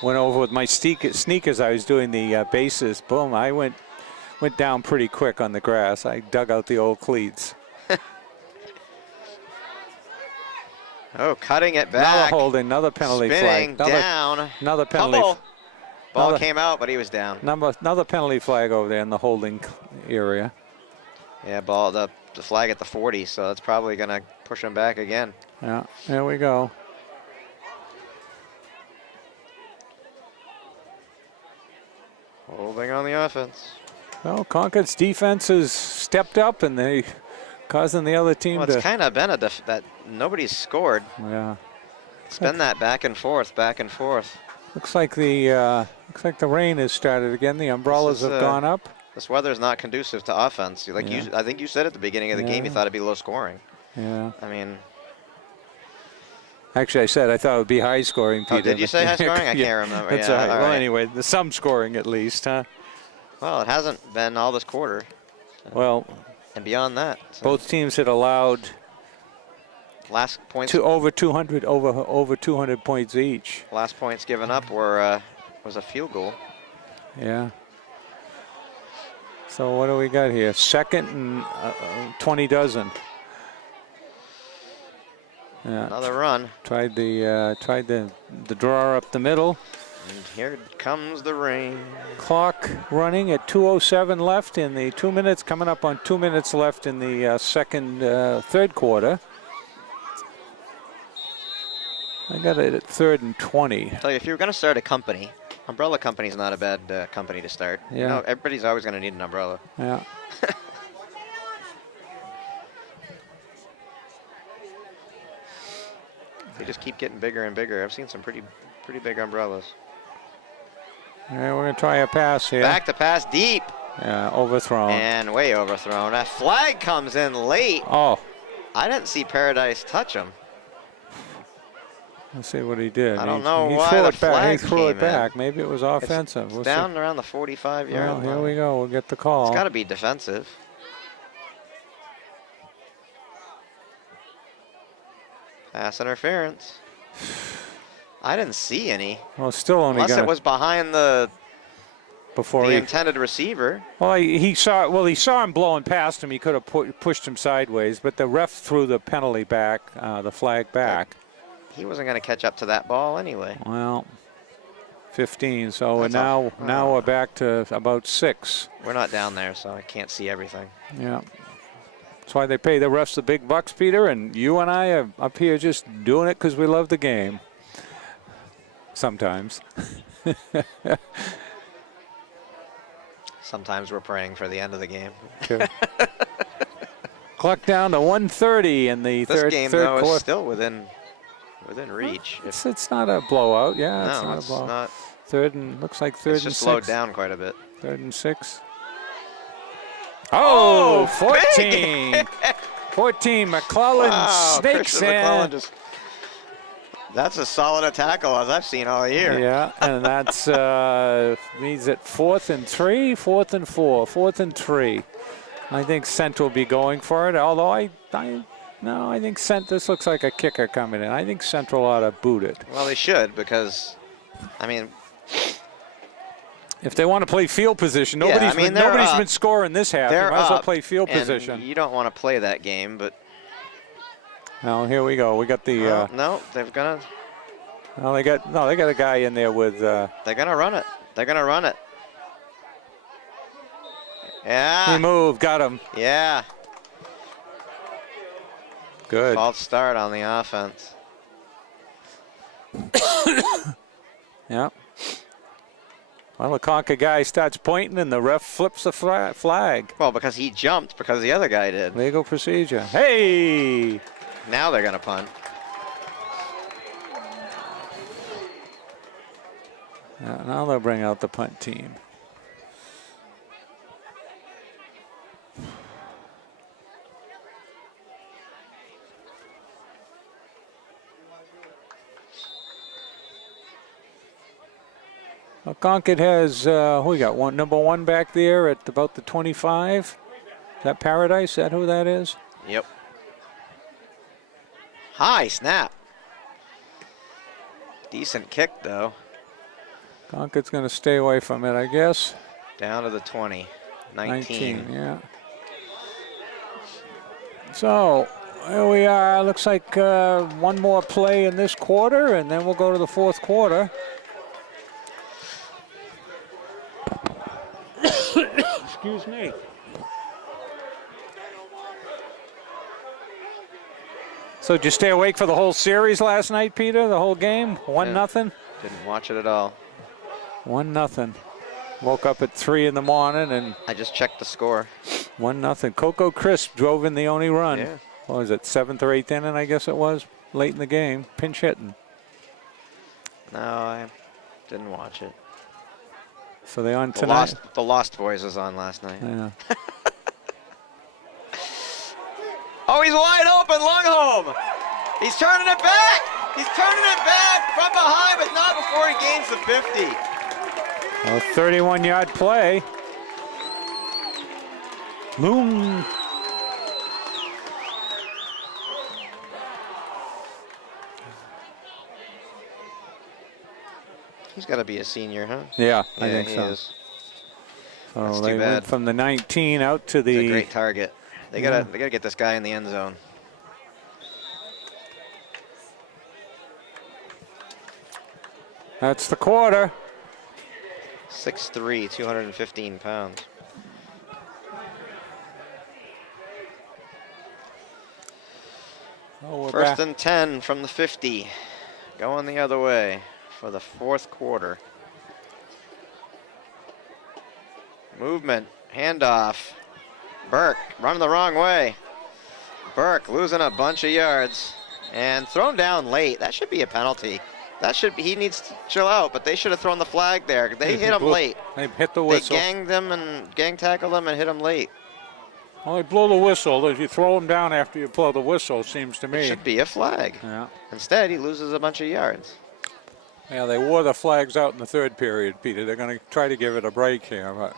went over with my sneakers. I was doing the bases. Boom, I went down pretty quick on the grass. I dug out the old cleats. Oh, cutting it back. Another holding, another penalty Spinning flag. down. Another penalty. Ball came out, but he was down. Another penalty flag over there in the holding area. Yeah, the flag at the 40, so that's probably going to push him back again. Yeah, there we go. Holding on the offense. Well, Concord's defense has stepped up, and they causing the other team Well, to. it's kind of been that nobody's scored. Yeah. It's been that back and forth, back and forth. Looks like the rain has started again. The umbrellas have gone up. This weather's not conducive to offense. Like I think you said at the beginning of the game, you thought it'd be low scoring. Yeah. I mean. Actually, I thought it would be high scoring, Peter. Oh, did you say high scoring? I can't remember. That's all right. Well, anyway, there's some scoring at least, huh? Well, it hasn't been all this quarter. Well. And beyond that. So. Both teams had allowed. Last points. Over 200 points each. Last points given up was a field goal. Yeah. So what do we got here? Second and 20 dozen. Yeah. Another run. Tried the draw up the middle. And here comes the rain. Clock running at 2:07 left in the 2 minutes, coming up on 2 minutes left in the third quarter. I got it at 3rd and 20. I'll tell you, if you're going to start a company, umbrella company's not a bad company to start. Yeah. You know, everybody's always going to need an umbrella. Yeah. They just keep getting bigger and bigger. I've seen some pretty big umbrellas. All right, we're going to try a pass here. Back to pass deep. Yeah, overthrown. And way overthrown. A flag comes in late. Oh. I didn't see Paradise touch him. Let's see what he did. I don't know he why threw the it back. flag He threw it came back. in. Maybe it was offensive. It's down around the 45-yard line. Here we go. We'll get the call. It's got to be defensive. Pass interference. I didn't see any. Well, still only Unless it was behind the intended receiver. Well, he saw him blowing past him. He could have pushed him sideways, but the ref threw the penalty back, the flag back. He wasn't going to catch up to that ball anyway. Well, 15. So now we're back to about 6. We're not down there, so I can't see everything. Yeah. That's why they pay the refs the big bucks, Peter, and you and I are up here just doing it because we love the game. Sometimes. Sometimes we're praying for the end of the game. Okay. Clock down to 1:30 in the third quarter. This game, though, is still within reach. It's not a blowout. Yeah, no, it's not a blowout. Not. Third and looks like 3rd and 6. It's just slowed down quite a bit. 3rd and 6. Oh, 14. 14. McClellan snakes in. That's as solid a tackle as I've seen all year. Yeah, and that's means it 4th and 3, 4th and 4, 4th and 3. I think Cent will be going for it. Although I think Cent. This looks like a kicker coming in. I think Central ought to boot it. Well, they should because, I mean, if they want to play field position, nobody's been scoring this half. You might as well play field position. You don't want to play that game, but. Now here we go. We got the. No, they've gonna. No, they got a guy in there with. They're gonna run it. They're gonna run it. Yeah. He moved, got him. Yeah. Good. False start on the offense. Yeah. Well, the Concord guy starts pointing, and the ref flips the flag. Well, because he jumped, because the other guy did. Legal procedure. Hey! Now they're going to punt. Yeah, now they'll bring out the punt team. Well, Concord has, we got number 1 back there at about the 25. Is that Paradise? Is that who that is? Yep. High snap. Decent kick, though. Concord's going to stay away from it, I guess. Down to the 20. 19. Yeah. So, here we are. Looks like one more play in this quarter, and then we'll go to the 4th quarter. Excuse me. So did you stay awake for the whole series last night, Peter? The whole game? 1-0? Didn't watch it at all. 1-0. Woke up at 3 in the morning and I just checked the score. 1-0. Coco Crisp drove in the only run. Yeah. What was it, 7th or 8th inning, I guess it was, late in the game. Pinch hitting. No, I didn't watch it. So they on tonight? The Lost Boys was on last night. Yeah. Oh, he's wide open, Longholm. He's turning it back. He's turning it back from behind, but not before he gains the 50. A 31-yard play. Loom. He's got to be a senior, huh? Yeah, I think he so. is. So That's they too went bad. from the 19 out to He's a the. great target. They gotta get this guy in the end zone. That's the quarter. 6'3", 215 pounds. Oh, we're First back. and 10 from the 50. Going the other way for the fourth quarter. Movement, handoff. Burke running the wrong way. Burke losing a bunch of yards and thrown down late. That should be a penalty. He needs to chill out, but they should have thrown the flag there. They hit him late. They hit the They whistle. ganged him and gang tackled him and hit him late. Well, they blow the whistle. If you throw him down after you blow the whistle, it seems to It me. should be a flag. Yeah. Instead, he loses a bunch of yards. Yeah, they wore the flags out in the third period, Peter. They're going to try to give it a break here, but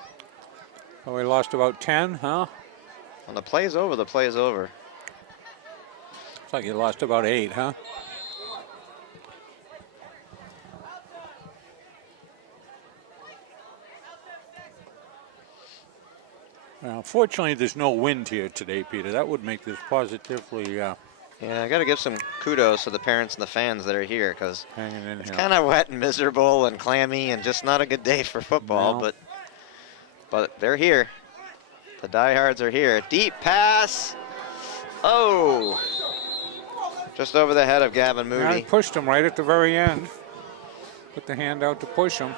oh, we lost about 10, huh? When the play's over, the play's over. It's like you lost about 8, huh? Well, fortunately, there's no wind here today, Peter. That would make this positively Yeah, I got to give some kudos to the parents and the fans that are here because hanging in it's here. kind of wet and miserable and clammy and just not a good day for football. No. But they're here. The diehards are here. Deep pass. Oh, just over the head of Gavin Yeah, I Moody. pushed him right at the very end. Put the hand out to push him.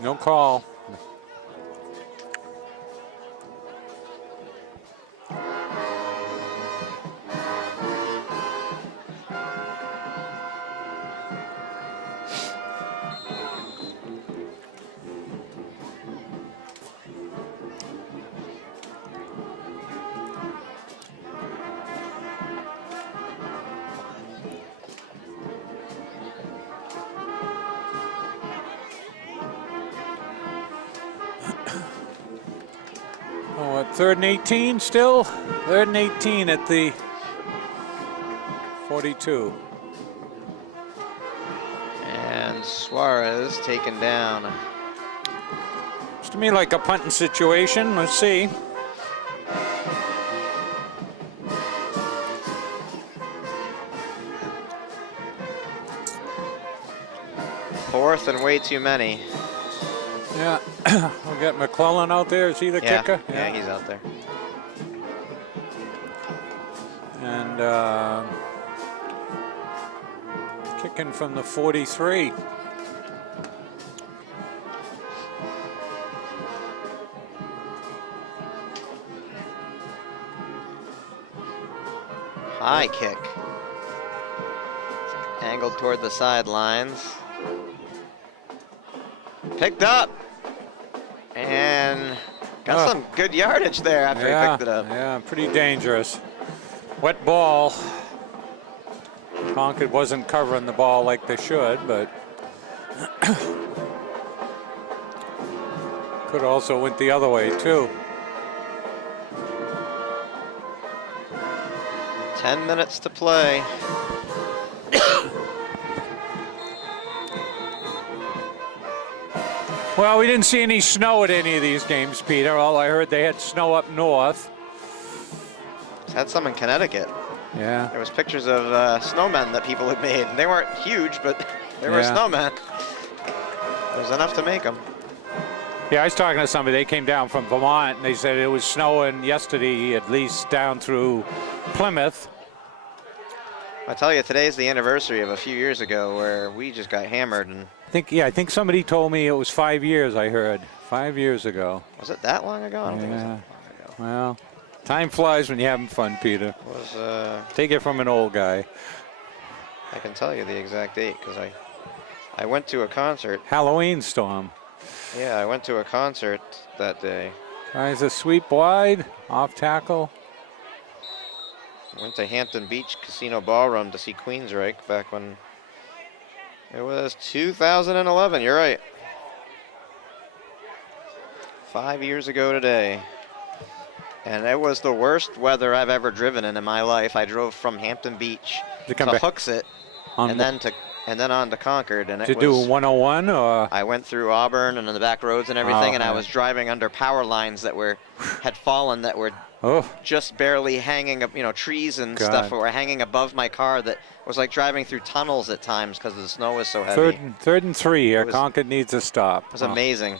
No call. Oh, what, 3rd and 18 still? 3rd and 18 at the 42. And Suarez taken down. Looks to me like a punting situation. Let's see. Fourth and way too many. Yeah, we'll get McClellan out there. Is he the kicker? Yeah, he's out there. And kicking from the 43. High kick. Angled toward the sidelines. Picked up. And got some good yardage there after he picked it up. Yeah, pretty dangerous. Wet ball. Concord wasn't covering the ball like they should, but could also went the other way too. 10 minutes to play. Well, we didn't see any snow at any of these games, Peter. All I heard, they had snow up north. Had some in Connecticut. Yeah. There was pictures of snowmen that people had made. They weren't huge, but they were Yeah. snowmen. There was enough to make them. Yeah, I was talking to somebody. They came down from Vermont, and they said it was snowing yesterday, at least down through Plymouth. I tell you, today's the anniversary of a few years ago where we just got hammered. And I think somebody told me it was 5 years. I heard 5 years ago. was it that long ago? I don't think it was that long ago. Well, time flies when you're having fun, Peter. It was. Take it from an old guy. I can tell you the exact date because I went to a concert. Halloween storm. Yeah, I went to a concert that day. Tries a sweep wide, off tackle. Went to Hampton Beach Casino Ballroom to see Queensryche back when it was 2011. You're right. 5 years ago today. And it was the worst weather I've ever driven in my life. I drove from Hampton Beach to Hooksett and then on to Concord. And to do 101 or? I went through Auburn and the back roads and everything, and I was driving under power lines that had fallen, that were just barely hanging up, trees and stuff that were hanging above my car. That was like driving through tunnels at times because the snow was so heavy. Third and 3 here. Concord needs a stop. It was amazing.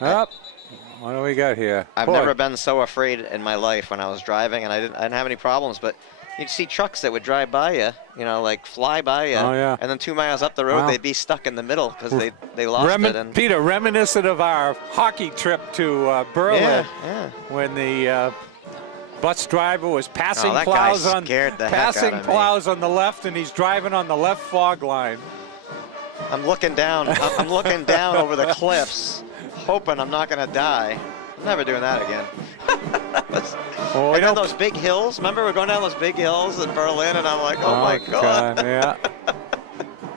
Up. What do we got here? I've never been so afraid in my life when I was driving, and I didn't have any problems, but you'd see trucks that would drive by you, like fly by you, and then 2 miles up the road, they'd be stuck in the middle because they lost it. And Peter, reminiscent of our hockey trip to Berlin, when the bus driver was passing plows on the left, and he's driving on the left fog line. I'm looking down. I'm looking down over the cliffs, hoping I'm not going to die. I'm never doing that again. And then those big hills. Remember, we're going down those big hills in Berlin, and I'm like, oh my God. Yeah.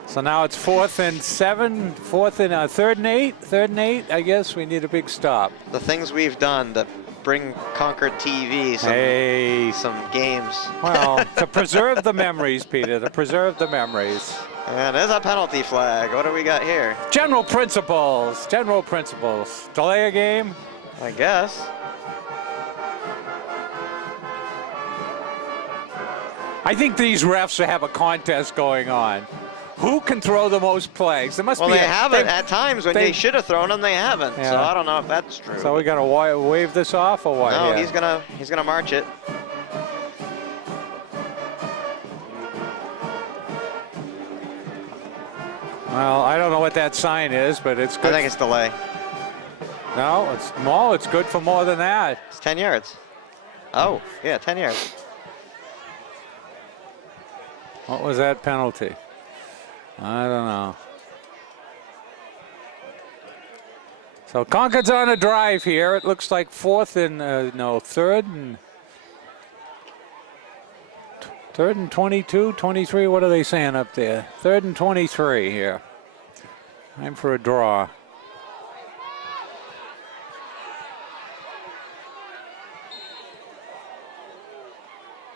So now it's 4th and 7, 3rd and 8. 3rd and 8. I guess we need a big stop. The things we've done to bring ConcordTV some games. Well, to preserve the memories, Peter. To preserve the memories. And there's a penalty flag. What do we got here? General principles. General principles. Delay a game? I guess. I think these refs have a contest going on. Who can throw the most flags? There must be. Well, they haven't at times when they should have thrown them. They haven't. So I don't know if that's true. So we got to wave this off or what? No, he's gonna march it. Well, I don't know what that sign is, but it's good. I think it's delay. No, it's good for more than that. It's 10 yards. Oh, yeah, 10 yards. What was that penalty? I don't know. So Concord's on a drive here. It looks like 3rd and 22, 23. What are they saying up there? 3rd and 23 here. Time for a draw.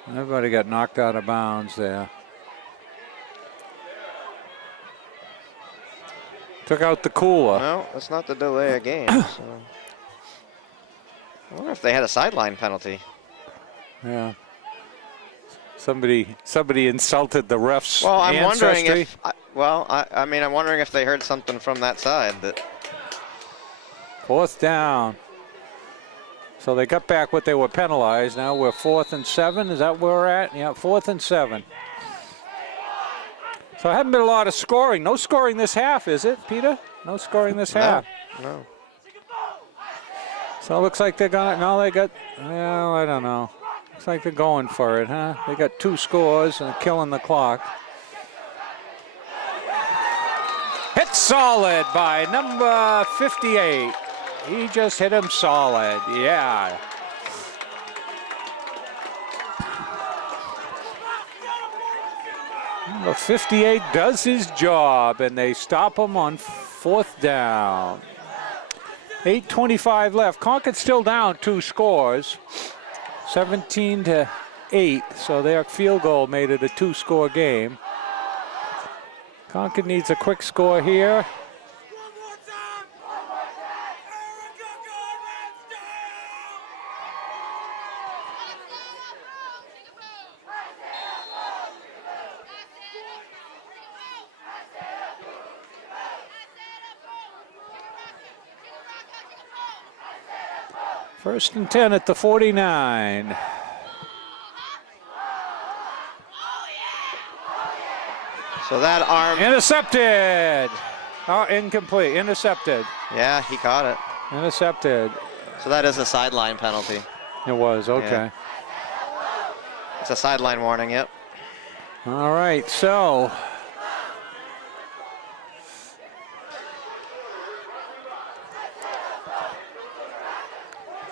Everybody got knocked out of bounds there. Took out the cooler. No, that's not the delay of game. So. I wonder if they had a sideline penalty. Yeah. Somebody insulted the refs. Well, I'm wondering if. I mean, I'm wondering if they heard something from that side that. 4th down. So they got back what they were penalized. Now we're 4th and 7. Is that where we're at? Yeah, 4th and 7. So it hasn't been a lot of scoring. No scoring this half, is it, Peter? No scoring this half. No. So it looks like they're going. No, they got. Well, I don't know. Looks like they're going for it, huh? They got 2 scores and killing the clock. Hit solid by number 58. He just hit him solid. Yeah. Number 58 does his job, and they stop him on 4th down. 8:25 left. Concord's still down 2 scores, 17-8. So their field goal made it a 2-score game. Concord needs a quick score here. First and 10 at the 49. So that arm. Intercepted. Oh, incomplete. Intercepted. Yeah, he caught it. Intercepted. So that is a sideline penalty. It was, okay. Yeah. It's a sideline warning, yep. All right, so.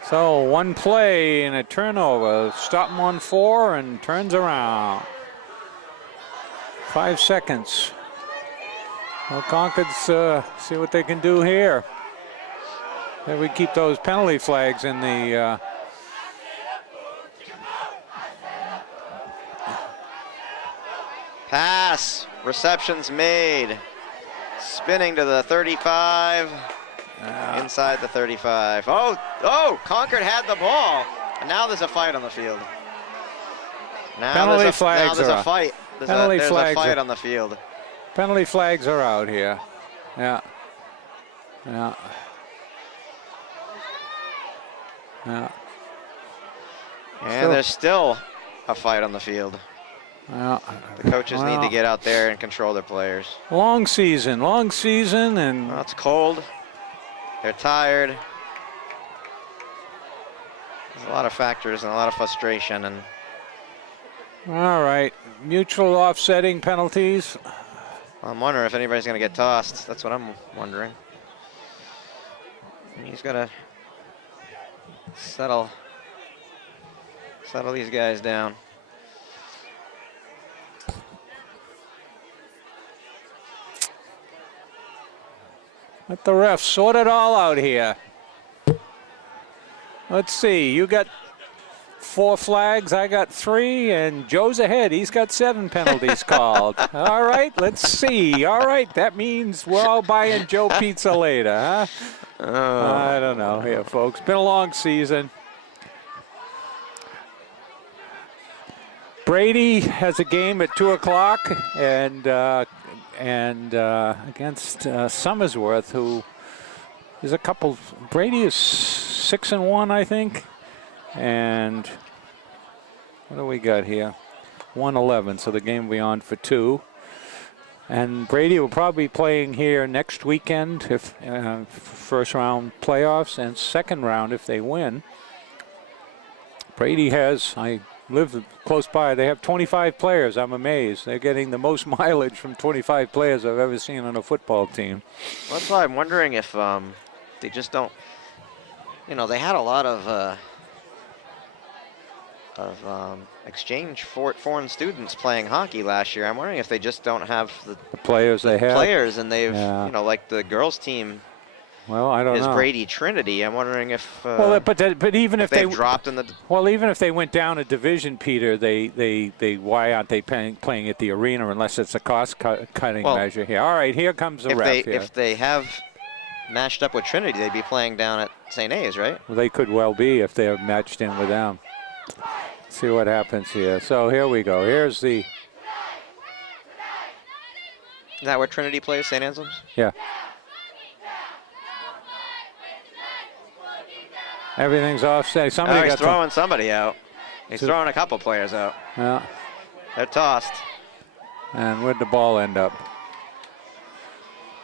So one play and a turnover. Stop him on 4 and turns around. 5 seconds. Well, Concord's see what they can do here. If we keep those penalty flags in the pass. Reception's made. Spinning to the 35. Inside the 35. Oh, Concord had the ball. And now there's a fight on the field. Now there's a fight. There's a fight on the field. Penalty flags are out here. Yeah. Yeah. Yeah. And there's still a fight on the field. Yeah. The coaches need to get out there and control their players. Long season, and well, it's cold. They're tired. There's a lot of factors and a lot of frustration. And all right, mutual offsetting penalties. I'm wondering if anybody's going to get tossed. That's what I'm wondering. He's got to settle these guys down. Let the refs sort it all out here. Let's see, you got 4 flags, I got 3, and Joe's ahead. He's got 7 penalties called. All right, let's see. All right, that means we're all buying Joe pizza later, huh? Oh. I don't know here, folks. Been a long season. Brady has a game at 2 o'clock, and against Somersworth, who is a couple. Brady is 6-1, I think, and what do we got here? 1-11. So the game will be on for 2. And Brady will probably be playing here next weekend if first round playoffs, and second round if they win. Brady has, I live close by, they have 25 players. I'm amazed. They're getting the most mileage from 25 players I've ever seen on a football team. That's why I'm wondering if they just don't, they had a lot of exchange foreign students playing hockey last year. I'm wondering if they just don't have the players they have. Players, and they've, like the girls team. Well, I don't know. Is Brady Trinity? I'm wondering if. Well, but even if they dropped in the. Well, even if they went down a division, Peter, they why aren't they playing at the arena unless it's a cost-cutting measure here? All right, here comes the ref here. If they have matched up with Trinity, they'd be playing down at St. A's, right? Well, they could well be if they're matched in with them. Let's see what happens here. So here we go. Here's the. Is that where Trinity plays, St. Anselm's? Yeah. Everything's offset. He's throwing somebody out. He's throwing a couple players out. Yeah. They're tossed. And where'd the ball end up?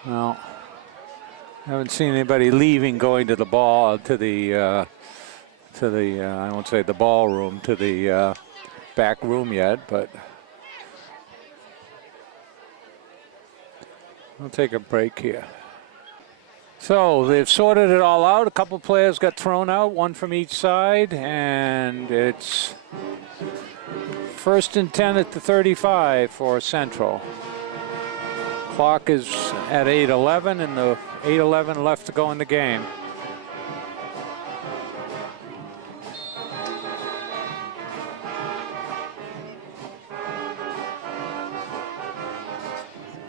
Well, I haven't seen anybody leaving, going to the ball, to the I won't say the ballroom, to the back room yet, but we'll take a break here. So they've sorted it all out. A couple players got thrown out, 1 from each side, and it's 1st and 10 at the 35 for Central. Clock is at 8:11, and the 8:11 left to go in the game.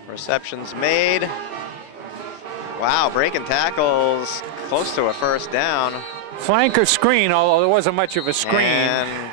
Receptions made. Wow, breaking tackles, close to a first down. Flanker screen, although there wasn't much of a screen. And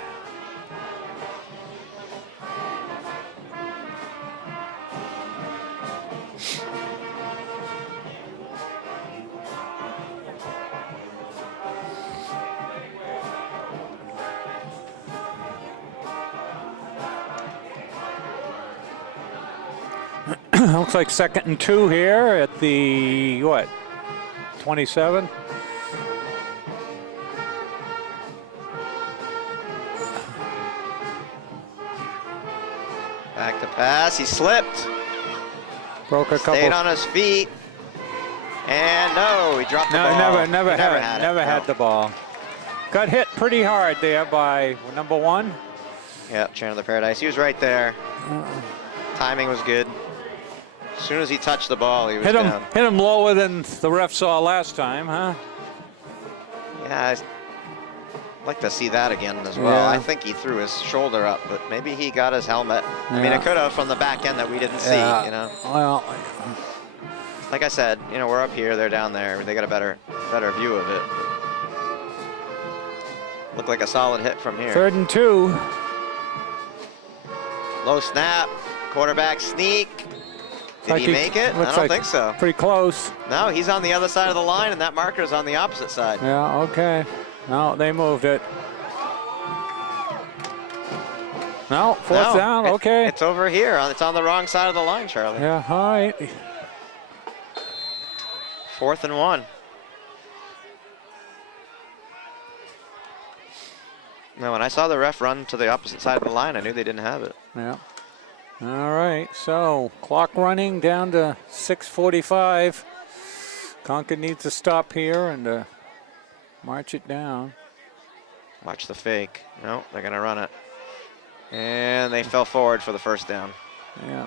Looks like 2nd and 2 here at the, what, 27? Back to pass. He slipped. Broke a couple. Stayed on his feet. And no, he dropped the ball. Never had the ball. Got hit pretty hard there by number 1. Yep, Chandler Paradise. He was right there. Timing was good. As soon as he touched the ball, he was down. Hit him lower than the ref saw last time, huh? Yeah, I'd like to see that again as well. Yeah. I think he threw his shoulder up, but maybe he got his helmet. Yeah. I mean, it could have from the back end that we didn't see, you know? Well, like I said, you know, we're up here, they're down there. They got a better view of it. Looked like a solid hit from here. 3rd and 2. Low snap, quarterback sneak. Did he make it? I don't think so. Pretty close. No, he's on the other side of the line, and that marker's on the opposite side. Yeah, okay. No, they moved it. No, 4th down, okay. It's over here. It's on the wrong side of the line, Charlie. Yeah, all right. 4th and 1. Now, when I saw the ref run to the opposite side of the line, I knew they didn't have it. Yeah. All right, so clock running down to 6:45. Concord needs to stop here and march it down. Watch the fake. No, they're going to run it. And they fell forward for the 1st down. Yeah.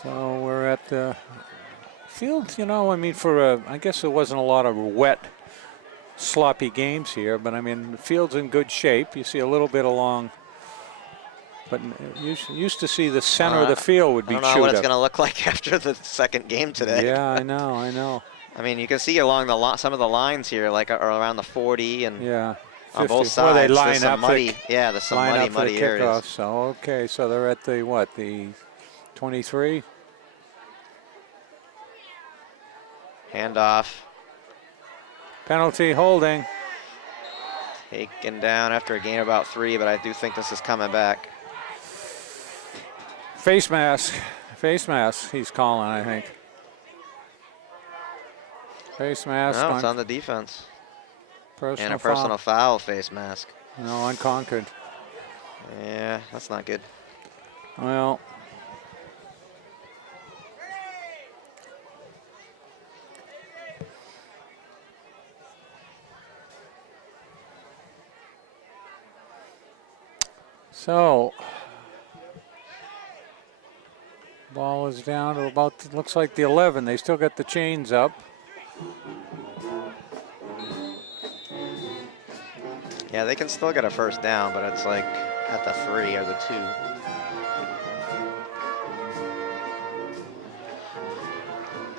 So we're at the field, you know, I mean, I guess there wasn't a lot of wet, sloppy games here, but I mean, the field's in good shape. You see a little bit along, but you used to see the center of the field would be chewed up. I don't know what it's going to look like after the 2nd game today. Yeah, I know. I mean, you can see along some of the lines here, like around the 40 and yeah, 50. On both sides. They line there's some up muddy, there's some muddy areas. So okay, so they're at the what? The 23. Handoff. Penalty holding. Taken down after a gain of about 3, but I do think this is coming back. Face mask. He's calling, I think. Face mask. No, it's on the defense. Personal personal foul face mask. No, on Concord. Yeah, that's not good. Well. So, ball is down to about, looks like the 11. They still got the chains up. Yeah, they can still get a 1st down, but it's like at the 3 or the 2.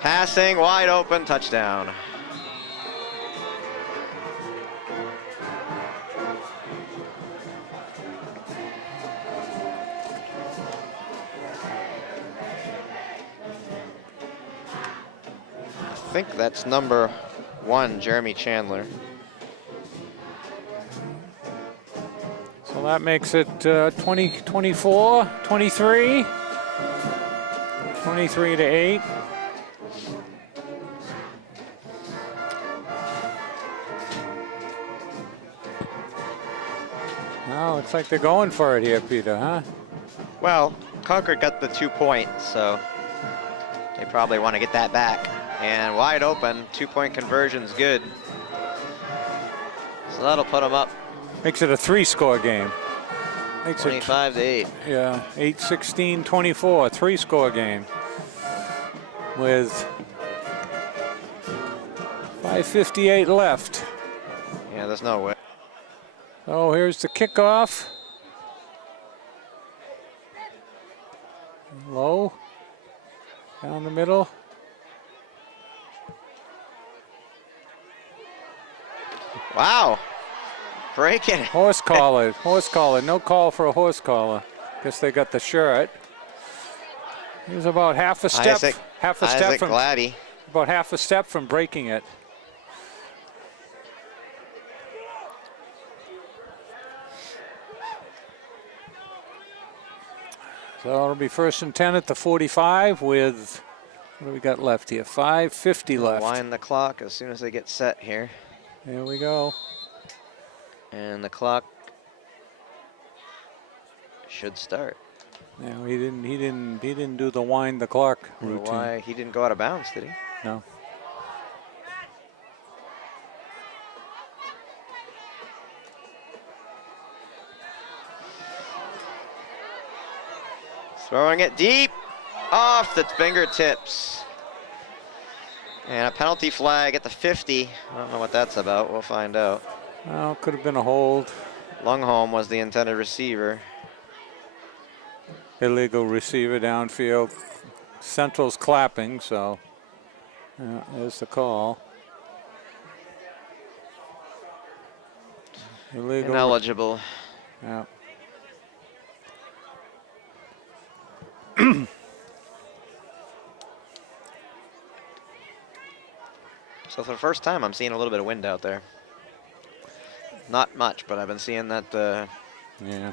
Passing, wide open, touchdown. I think that's number 1, Jeremy Chandler. So that makes it 24, 23. 23 to 8. Oh, looks like they're going for it here, Peter, huh? Well, Concord got the 2 points, so they probably want to get that back. And wide open, 2-point conversion's good. So that'll put them up. Makes it a 3-score game. Makes 25 to 8. Yeah, 8-16, 24, 3-score game. With 5:58 left. Yeah, there's no way. Oh, here's the kickoff. Low. Down the middle. Wow. Breaking it. Horse collar. No call for a horse collar. Guess they got the shirt. He was about half a step. Isaac from Gladdy. About half a step from breaking it. So it'll be 1st and 10 at the 45 with, what do we got left here? 5:50 left. Wind the clock as soon as they get set here. Here we go. And the clock should start. Yeah, he didn't do the wind the clock routine. Why he didn't go out of bounds, did he? No. Throwing it deep off the fingertips. And a penalty flag at the 50. I don't know what that's about. We'll find out. Well, could have been a hold. Lungholm was the intended receiver. Illegal receiver downfield. Central's clapping, so yeah, there's the call. Illegal. Ineligible. Yeah. So for the first time, I'm seeing a little bit of wind out there. Not much, but I've been seeing that Yeah.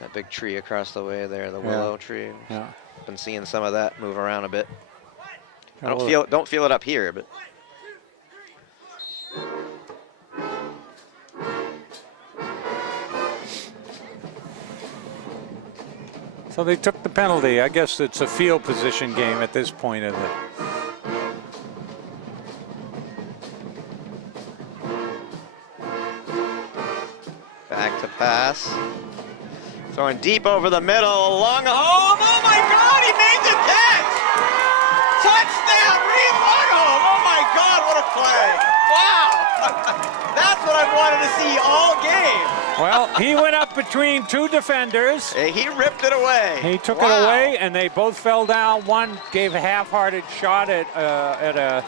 that big tree across the way there, the willow tree. Yeah. Been seeing some of that move around a bit. I Oh, don't feel it up here, but So they took the penalty. I guess it's a field position game at this point, isn't it? back to pass. Throwing deep over the middle, long home. Oh my God, he made the catch! Touchdown, Reed Longholm! Oh my God, what a play! Wow! That's what I've wanted to see all game. Well, he went up between two defenders. He ripped it away. He took it away, and they both fell down. One gave a half-hearted shot at a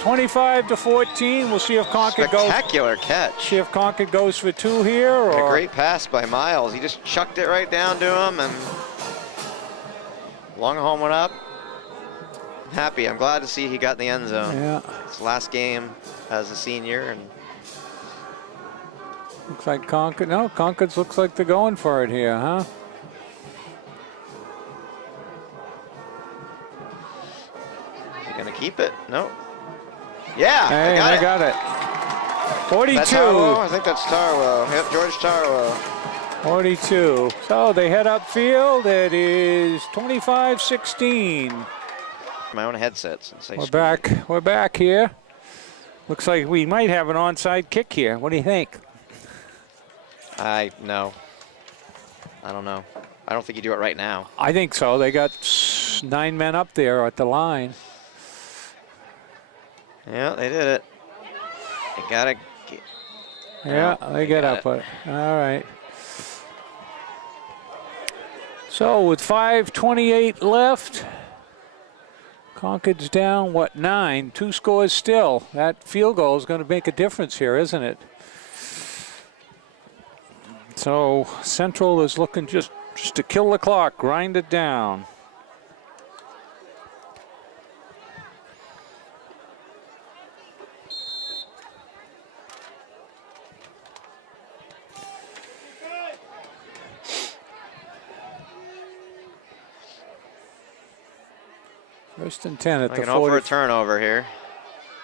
25-14. We'll see if Concord goes. Spectacular catch. See if Concord goes for two here, or A great pass by Miles. He just chucked it right down to him, and Longholm went up. I'm happy. I'm glad to see he got in the end zone. Yeah. His last game as a senior, and Looks like Concord. No, Concord looks like they're going for it here, huh? they're gonna keep it. No. Yeah, Hey, I I got it. 42. That's Tarlow. I think that's Tarlow. Yep, George Tarlow. 42. So they head upfield. It is 25-16. My own headset since I We're back. We're back here. Looks like we might have an onside kick here. What do you think? No. I don't know. I don't think you do it right now. I think so. They got 9 men up there at the line. Yeah, they did it. They gotta get. Yeah, they get up. All right. So with 5:28 left, Concord's down, what, 9? 2 scores still. That field goal is going to make a difference here, isn't it? So Central is looking just to kill the clock, grind it down. First and 10 at the 40. Looking for a turnover here.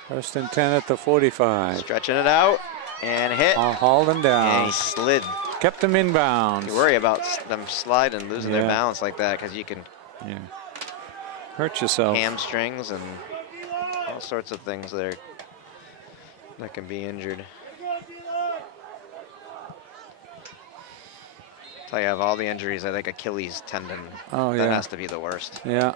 First and 10 at the 45. Stretching it out and hit. Hauled him And down. he slid. Kept him inbounds. You worry about them sliding, losing their balance like that, because you can hurt yourself. Hamstrings and all sorts of things there that can be injured. Tell you, of all the injuries, I think Achilles tendon. Oh, that yeah. has to be the worst. Yeah.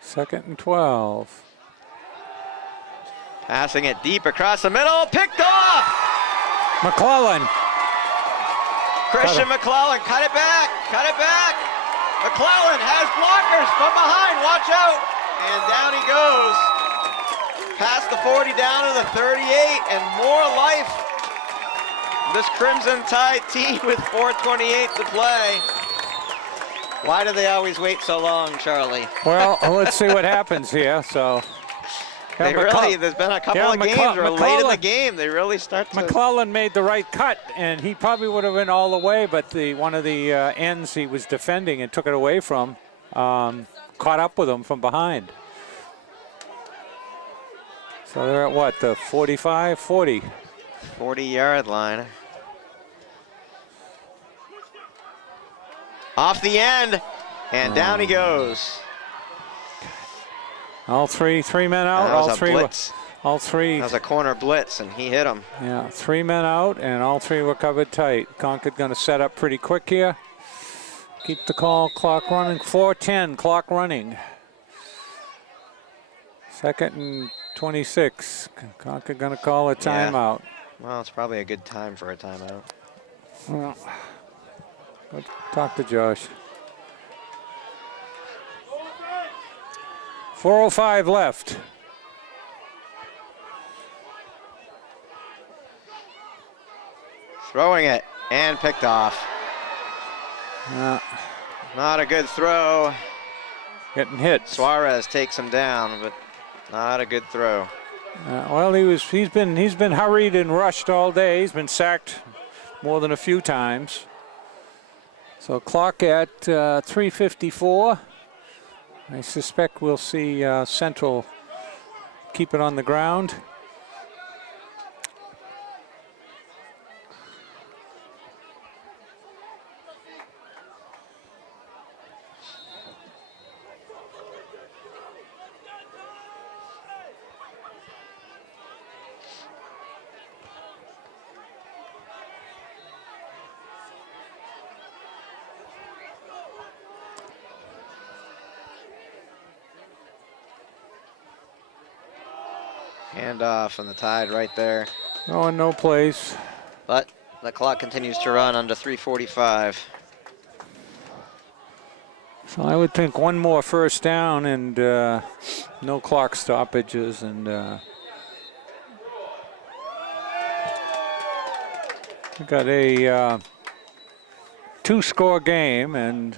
Second and 12. Passing it deep across the middle, picked off! McClellan. Christian McClellan, cut it back, cut it back! McClellan has blockers from behind, watch out! And down he goes. Past the 40, down to the 38, and more life. this Crimson Tide team with 4:28 to play. Why do they always wait so long, Charlie? Well, let's see what happens here. So, They really, there's been a couple of games where late in the game, they really start to... McClellan made the right cut, and he probably would have been all the way, but one of the ends he was defending and took it away from caught up with him from behind. So they're at what, the 45, 40? 40-yard line. Off the end, and down he goes. All three men out. That was a blitz. All three. That was a corner blitz, and he hit him. Yeah, 3 men out, and all 3 were covered tight. Concord going to set up pretty quick here. Keep the clock running. 4:10, clock running. 2nd and 26. Concord going to call a timeout. Yeah. Well, it's probably a good time for a timeout. Well, let's talk to Josh. 4:05 left. Throwing it and picked off. Not a good throw. Getting hit. Suarez takes him down, but not a good throw. Well, he's been hurried and rushed all day. He's been sacked more than a few times. So clock at 3:54. I suspect we'll see Central keep it on the ground. Handoff on the Tide right there. Oh, no place. But the clock continues to run under 3:45. So I would think one more first down and no clock stoppages, and we got a 2-score game, and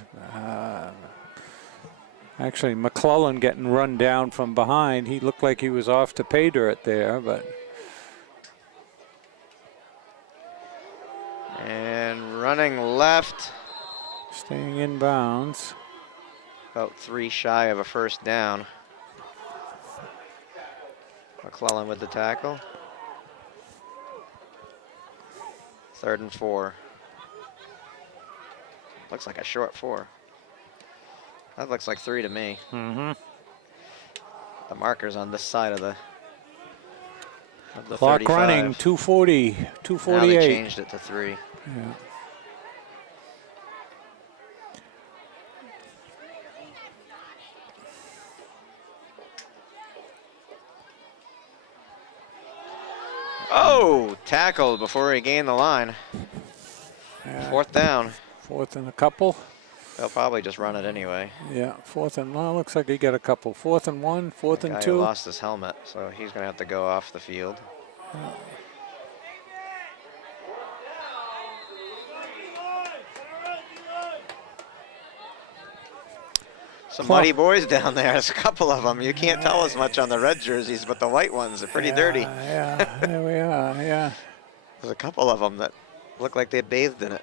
actually McClellan getting run down from behind. He looked like he was off to pay dirt there, but. And running left. Staying in bounds. About 3 shy of a first down. McClellan with the tackle. 3rd and 4. Looks like a short 4. That looks like 3 to me. Mm-hmm. The marker's on this side of the clock 35. running, 2:40, 2:48. Now they changed it to 3. Yeah. Oh, tackled before he gained the line. 4th down. 4th and a couple. They'll probably just run it anyway. Yeah, 4th and well, looks like he got a couple. 4th and 1, 4th and 2. He lost his helmet, so he's going to have to go off the field. Some muddy boys down there. There's a couple of them. You can't tell as much on the red jerseys, but the white ones are pretty dirty. Yeah, there we are, yeah. There's a couple of them that look like they bathed in it.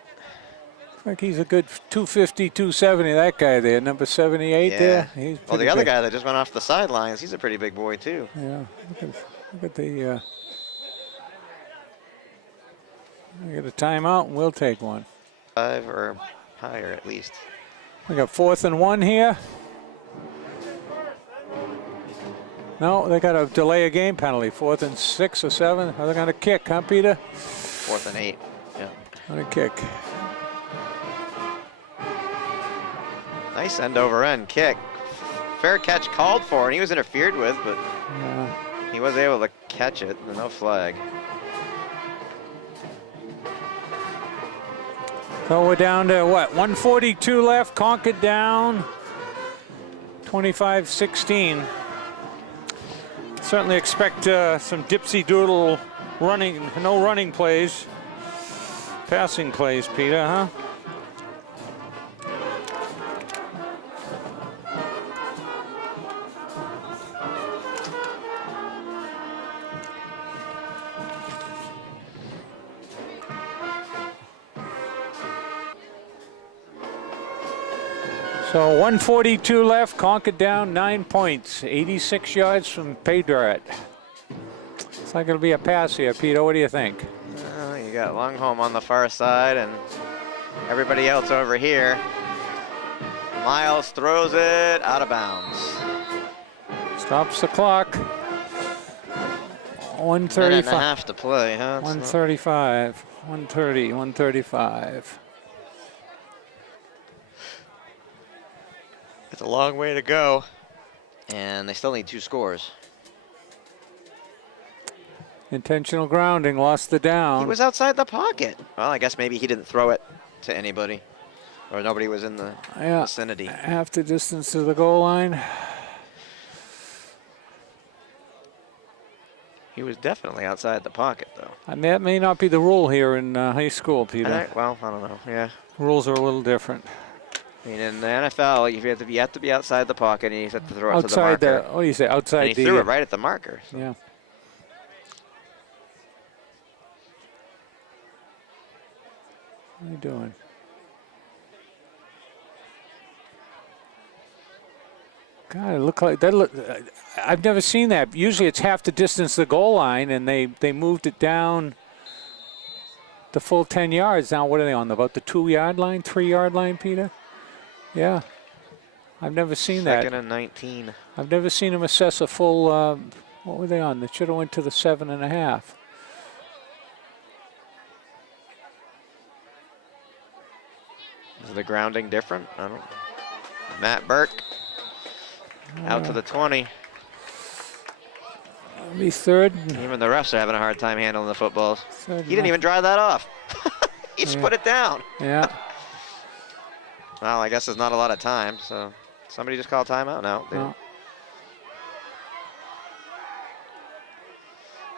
Looks like he's a good 250, 270, that guy there, number 78 there. He's well, the other guy that just went off the sidelines, he's a pretty big boy too. Yeah, look at the, we get a timeout and we'll take one. 5 or higher at least. We got 4th and 1 here. No, they got to delay a game penalty. 4th and 6 or 7. Are they going to kick, huh, Peter? 4th and 8. Yeah. Going to kick. Nice end over end kick. Fair catch called for, and he was interfered with, but he was able to catch it. No flag. So we're down to what? 1:42 left. Concord down. 25-16. Certainly expect some dipsy doodle running, no running plays. Passing plays, Peter, huh? So 142 left, Concord down 9 points, 86 yards from pay dirt. It's not going to be a pass here, Peter. What do you think? You got Longholm on the far side and everybody else over here. Miles throws it out of bounds. Stops the clock. 135. Minute and a half to play, huh? 135, 130, 135. It's a long way to go. And they still need 2 scores. Intentional grounding, lost the down. He was outside the pocket. Well, I guess maybe he didn't throw it to anybody. Or nobody was in the vicinity. Half the distance to the goal line. He was definitely outside the pocket, though. I mean, that may not be the rule here in high school, Peter. Well, I don't know, yeah. Rules are a little different. I mean, in the NFL, you have to be outside the pocket, and you have to throw it to the marker. Outside what do you say, outside and he threw it right at the marker. So. Yeah. What are you doing? God, it looked like that. I've never seen that. Usually it's half the distance to the goal line, and they moved it down the full 10 yards. Now, what are they on? About the 2-yard line, 3-yard line, Peter? Yeah. I've never seen that. 2nd and 19. I've never seen them assess a full, what were they on? They should have went to the 7.5. Is the grounding different? I don't know. Matt Burke out to the 20. It'll be third. Even the refs are having a hard time handling the footballs. He didn't Even even dry that off. He just put it down. Yeah. Well, I guess there's not a lot of time, so somebody just call timeout now. No.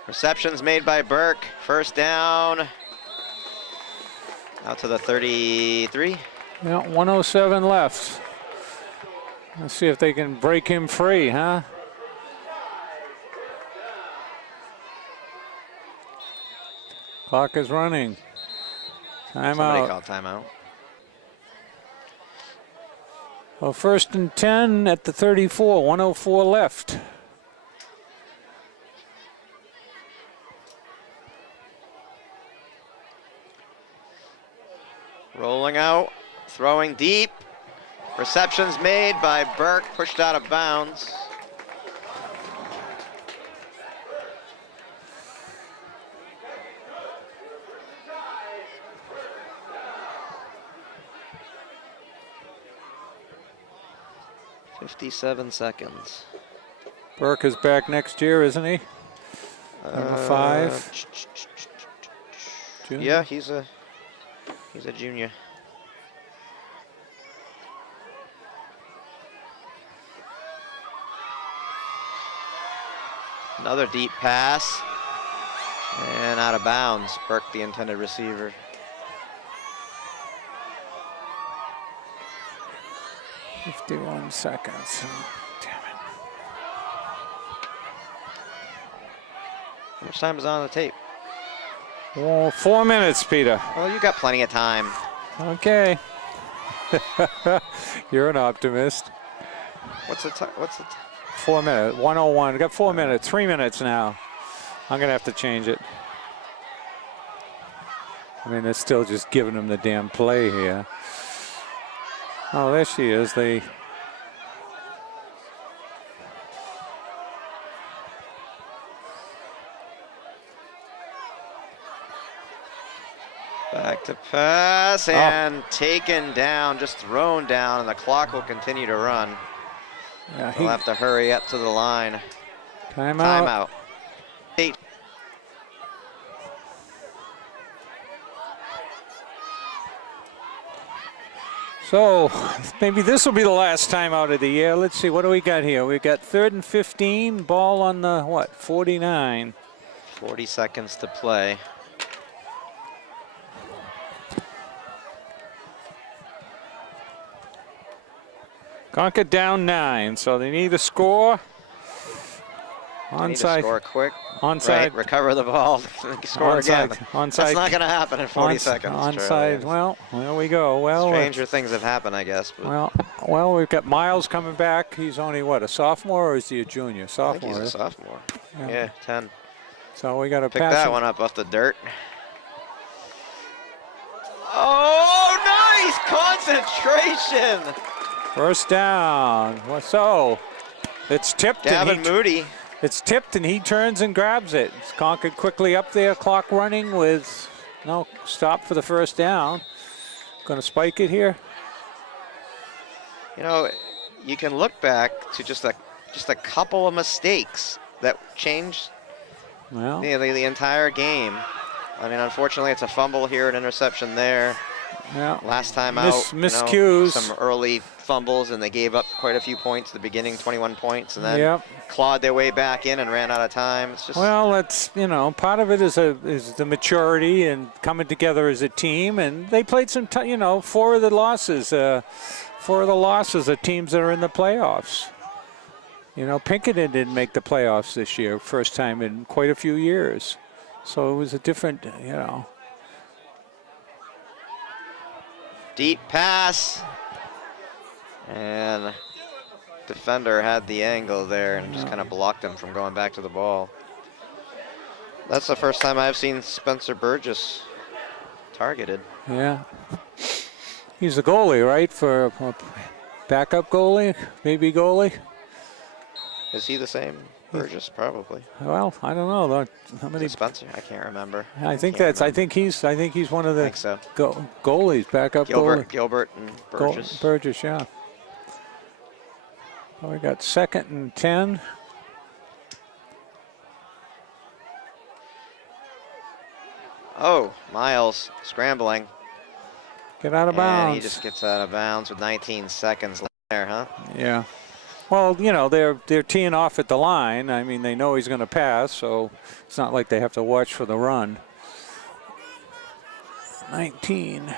Receptions made by Burke. First down. Out to the 33. Yeah, 107 left. Let's see if they can break him free, huh? Clock is running. Timeout. Somebody call timeout. Well, 1st and 10 at the 34, 104 left. Rolling out, throwing deep. Receptions made by Burke, pushed out of bounds. "57 seconds. Burke is back next year, isn't he? Number 5. Junior? Yeah, he's a junior. Another deep pass. And out of bounds. Burke, the intended receiver. "51 seconds. Damn it. How much time is on the tape? Well, 4 minutes, Peter. Well, you got plenty of time. Okay. You're an optimist. What's the time? 4 minutes. 101. We got 4 minutes. 3 minutes now. I'm going to have to change it. I mean, they're still just giving them the damn play here. Oh, there she is. Back to pass and taken down, just thrown down, and the clock will continue to run. Yeah, He'll have to hurry up to the line. Timeout. Timeout. 8. So maybe this will be the last time out of the year. Let's see, what do we got here? We've got 3rd and 15, ball on the, 49. 40 seconds to play. Concord down 9, so they need a score. They need to score quick. Onside. Right, recover the ball, score again. Onside. That's not going to happen in 40 seconds. Onside. Well, there we go. Well, stranger things have happened, I guess. But well, we've got Miles coming back. He's only what, a sophomore, or is he a junior? Sophomore. I think he's a sophomore. Yeah, 10. So we got to pick pass that one up off the dirt. Oh, nice concentration! First down. So it's tipped. Gavin Moody. It's tipped and he turns and grabs it. It's Concord quickly up there, clock running with no stop for the first down. Going to spike it here. You know, you can look back to just a couple of mistakes that changed the entire game. I mean, unfortunately, it's a fumble here, an interception there. Yeah. Last time out, miscues. Some early fumbles, and they gave up quite a few points at the beginning, 21 points, and then clawed their way back in and ran out of time. It's just that's part of it is the maturity and coming together as a team, and they played some 4 of the losses are teams that are in the playoffs. Pinkerton didn't make the playoffs this year, first time in quite a few years, so it was a different Deep pass, and defender had the angle there and just kind of blocked him from going back to the ball. That's the first time I've seen Spencer Burgess targeted. Yeah, he's the goalie, right? For a backup goalie, maybe goalie. Is he the same Burgess? Probably. Well, I don't know. How many? Spencer? I can't remember. I think he's one of the goalies, backup goalie. goalie. Gilbert and Burgess. Burgess, yeah. Well, we got 2nd and 10. Oh, Miles scrambling. Get out of bounds. And he just gets out of bounds with 19 seconds left there, huh? Yeah. Well, they're teeing off at the line. I mean, they know he's going to pass, so it's not like they have to watch for the run. 19.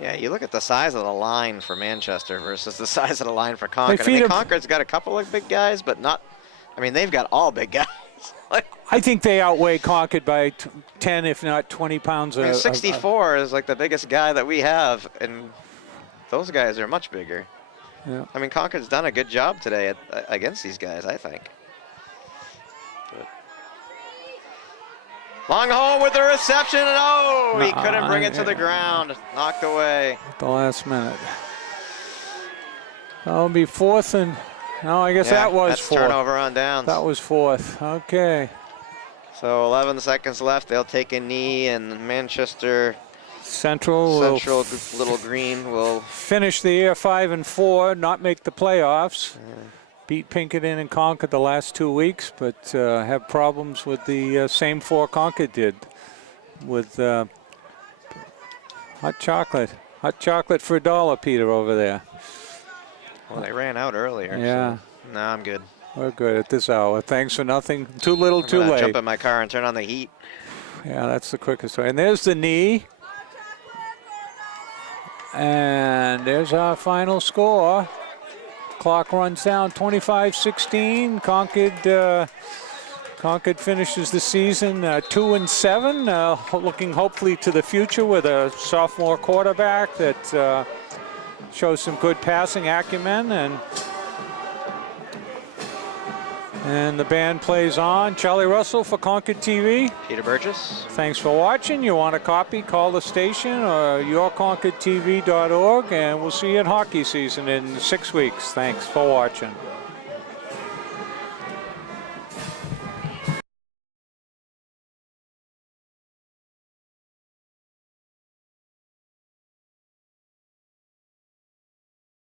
Yeah, you look at the size of the line for Manchester versus the size of the line for Concord. I mean, Concord's got a couple of big guys, but not. I mean, they've got all big guys. I think they outweigh Concord by 10, if not 20 pounds. 64 is like the biggest guy that we have, and those guys are much bigger. Yeah. I mean, Concord's done a good job today against these guys, I think. But long hole with the reception, and he couldn't bring it to the ground. Knocked away. At the last minute. That'll be 4th and... No, I guess that was 4th. Turnover on downs. That was 4th. Okay. So 11 seconds left. They'll take a knee, and Manchester Central Little Green will finish the year 5-4, not make the playoffs. Beat Pinkerton and Concord the last 2 weeks, but have problems with the same 4 Concord did with hot chocolate. Hot chocolate for $1, Peter, over there. Well, they ran out earlier. Yeah. So no, I'm good. We're good at this hour. Thanks for nothing. Too little, too late. Jump in my car and turn on the heat. Yeah, that's the quickest way. And there's the knee. And there's our final score. Clock runs down 25-16. Concord finishes the season 2-7, looking hopefully to the future with a sophomore quarterback that shows some good passing acumen, and the band plays on. Charlie Russell for Concord TV. Peter Burgess. Thanks for watching. You want a copy, call the station or yourconcordtv.org, and we'll see you in hockey season in 6 weeks. Thanks for watching.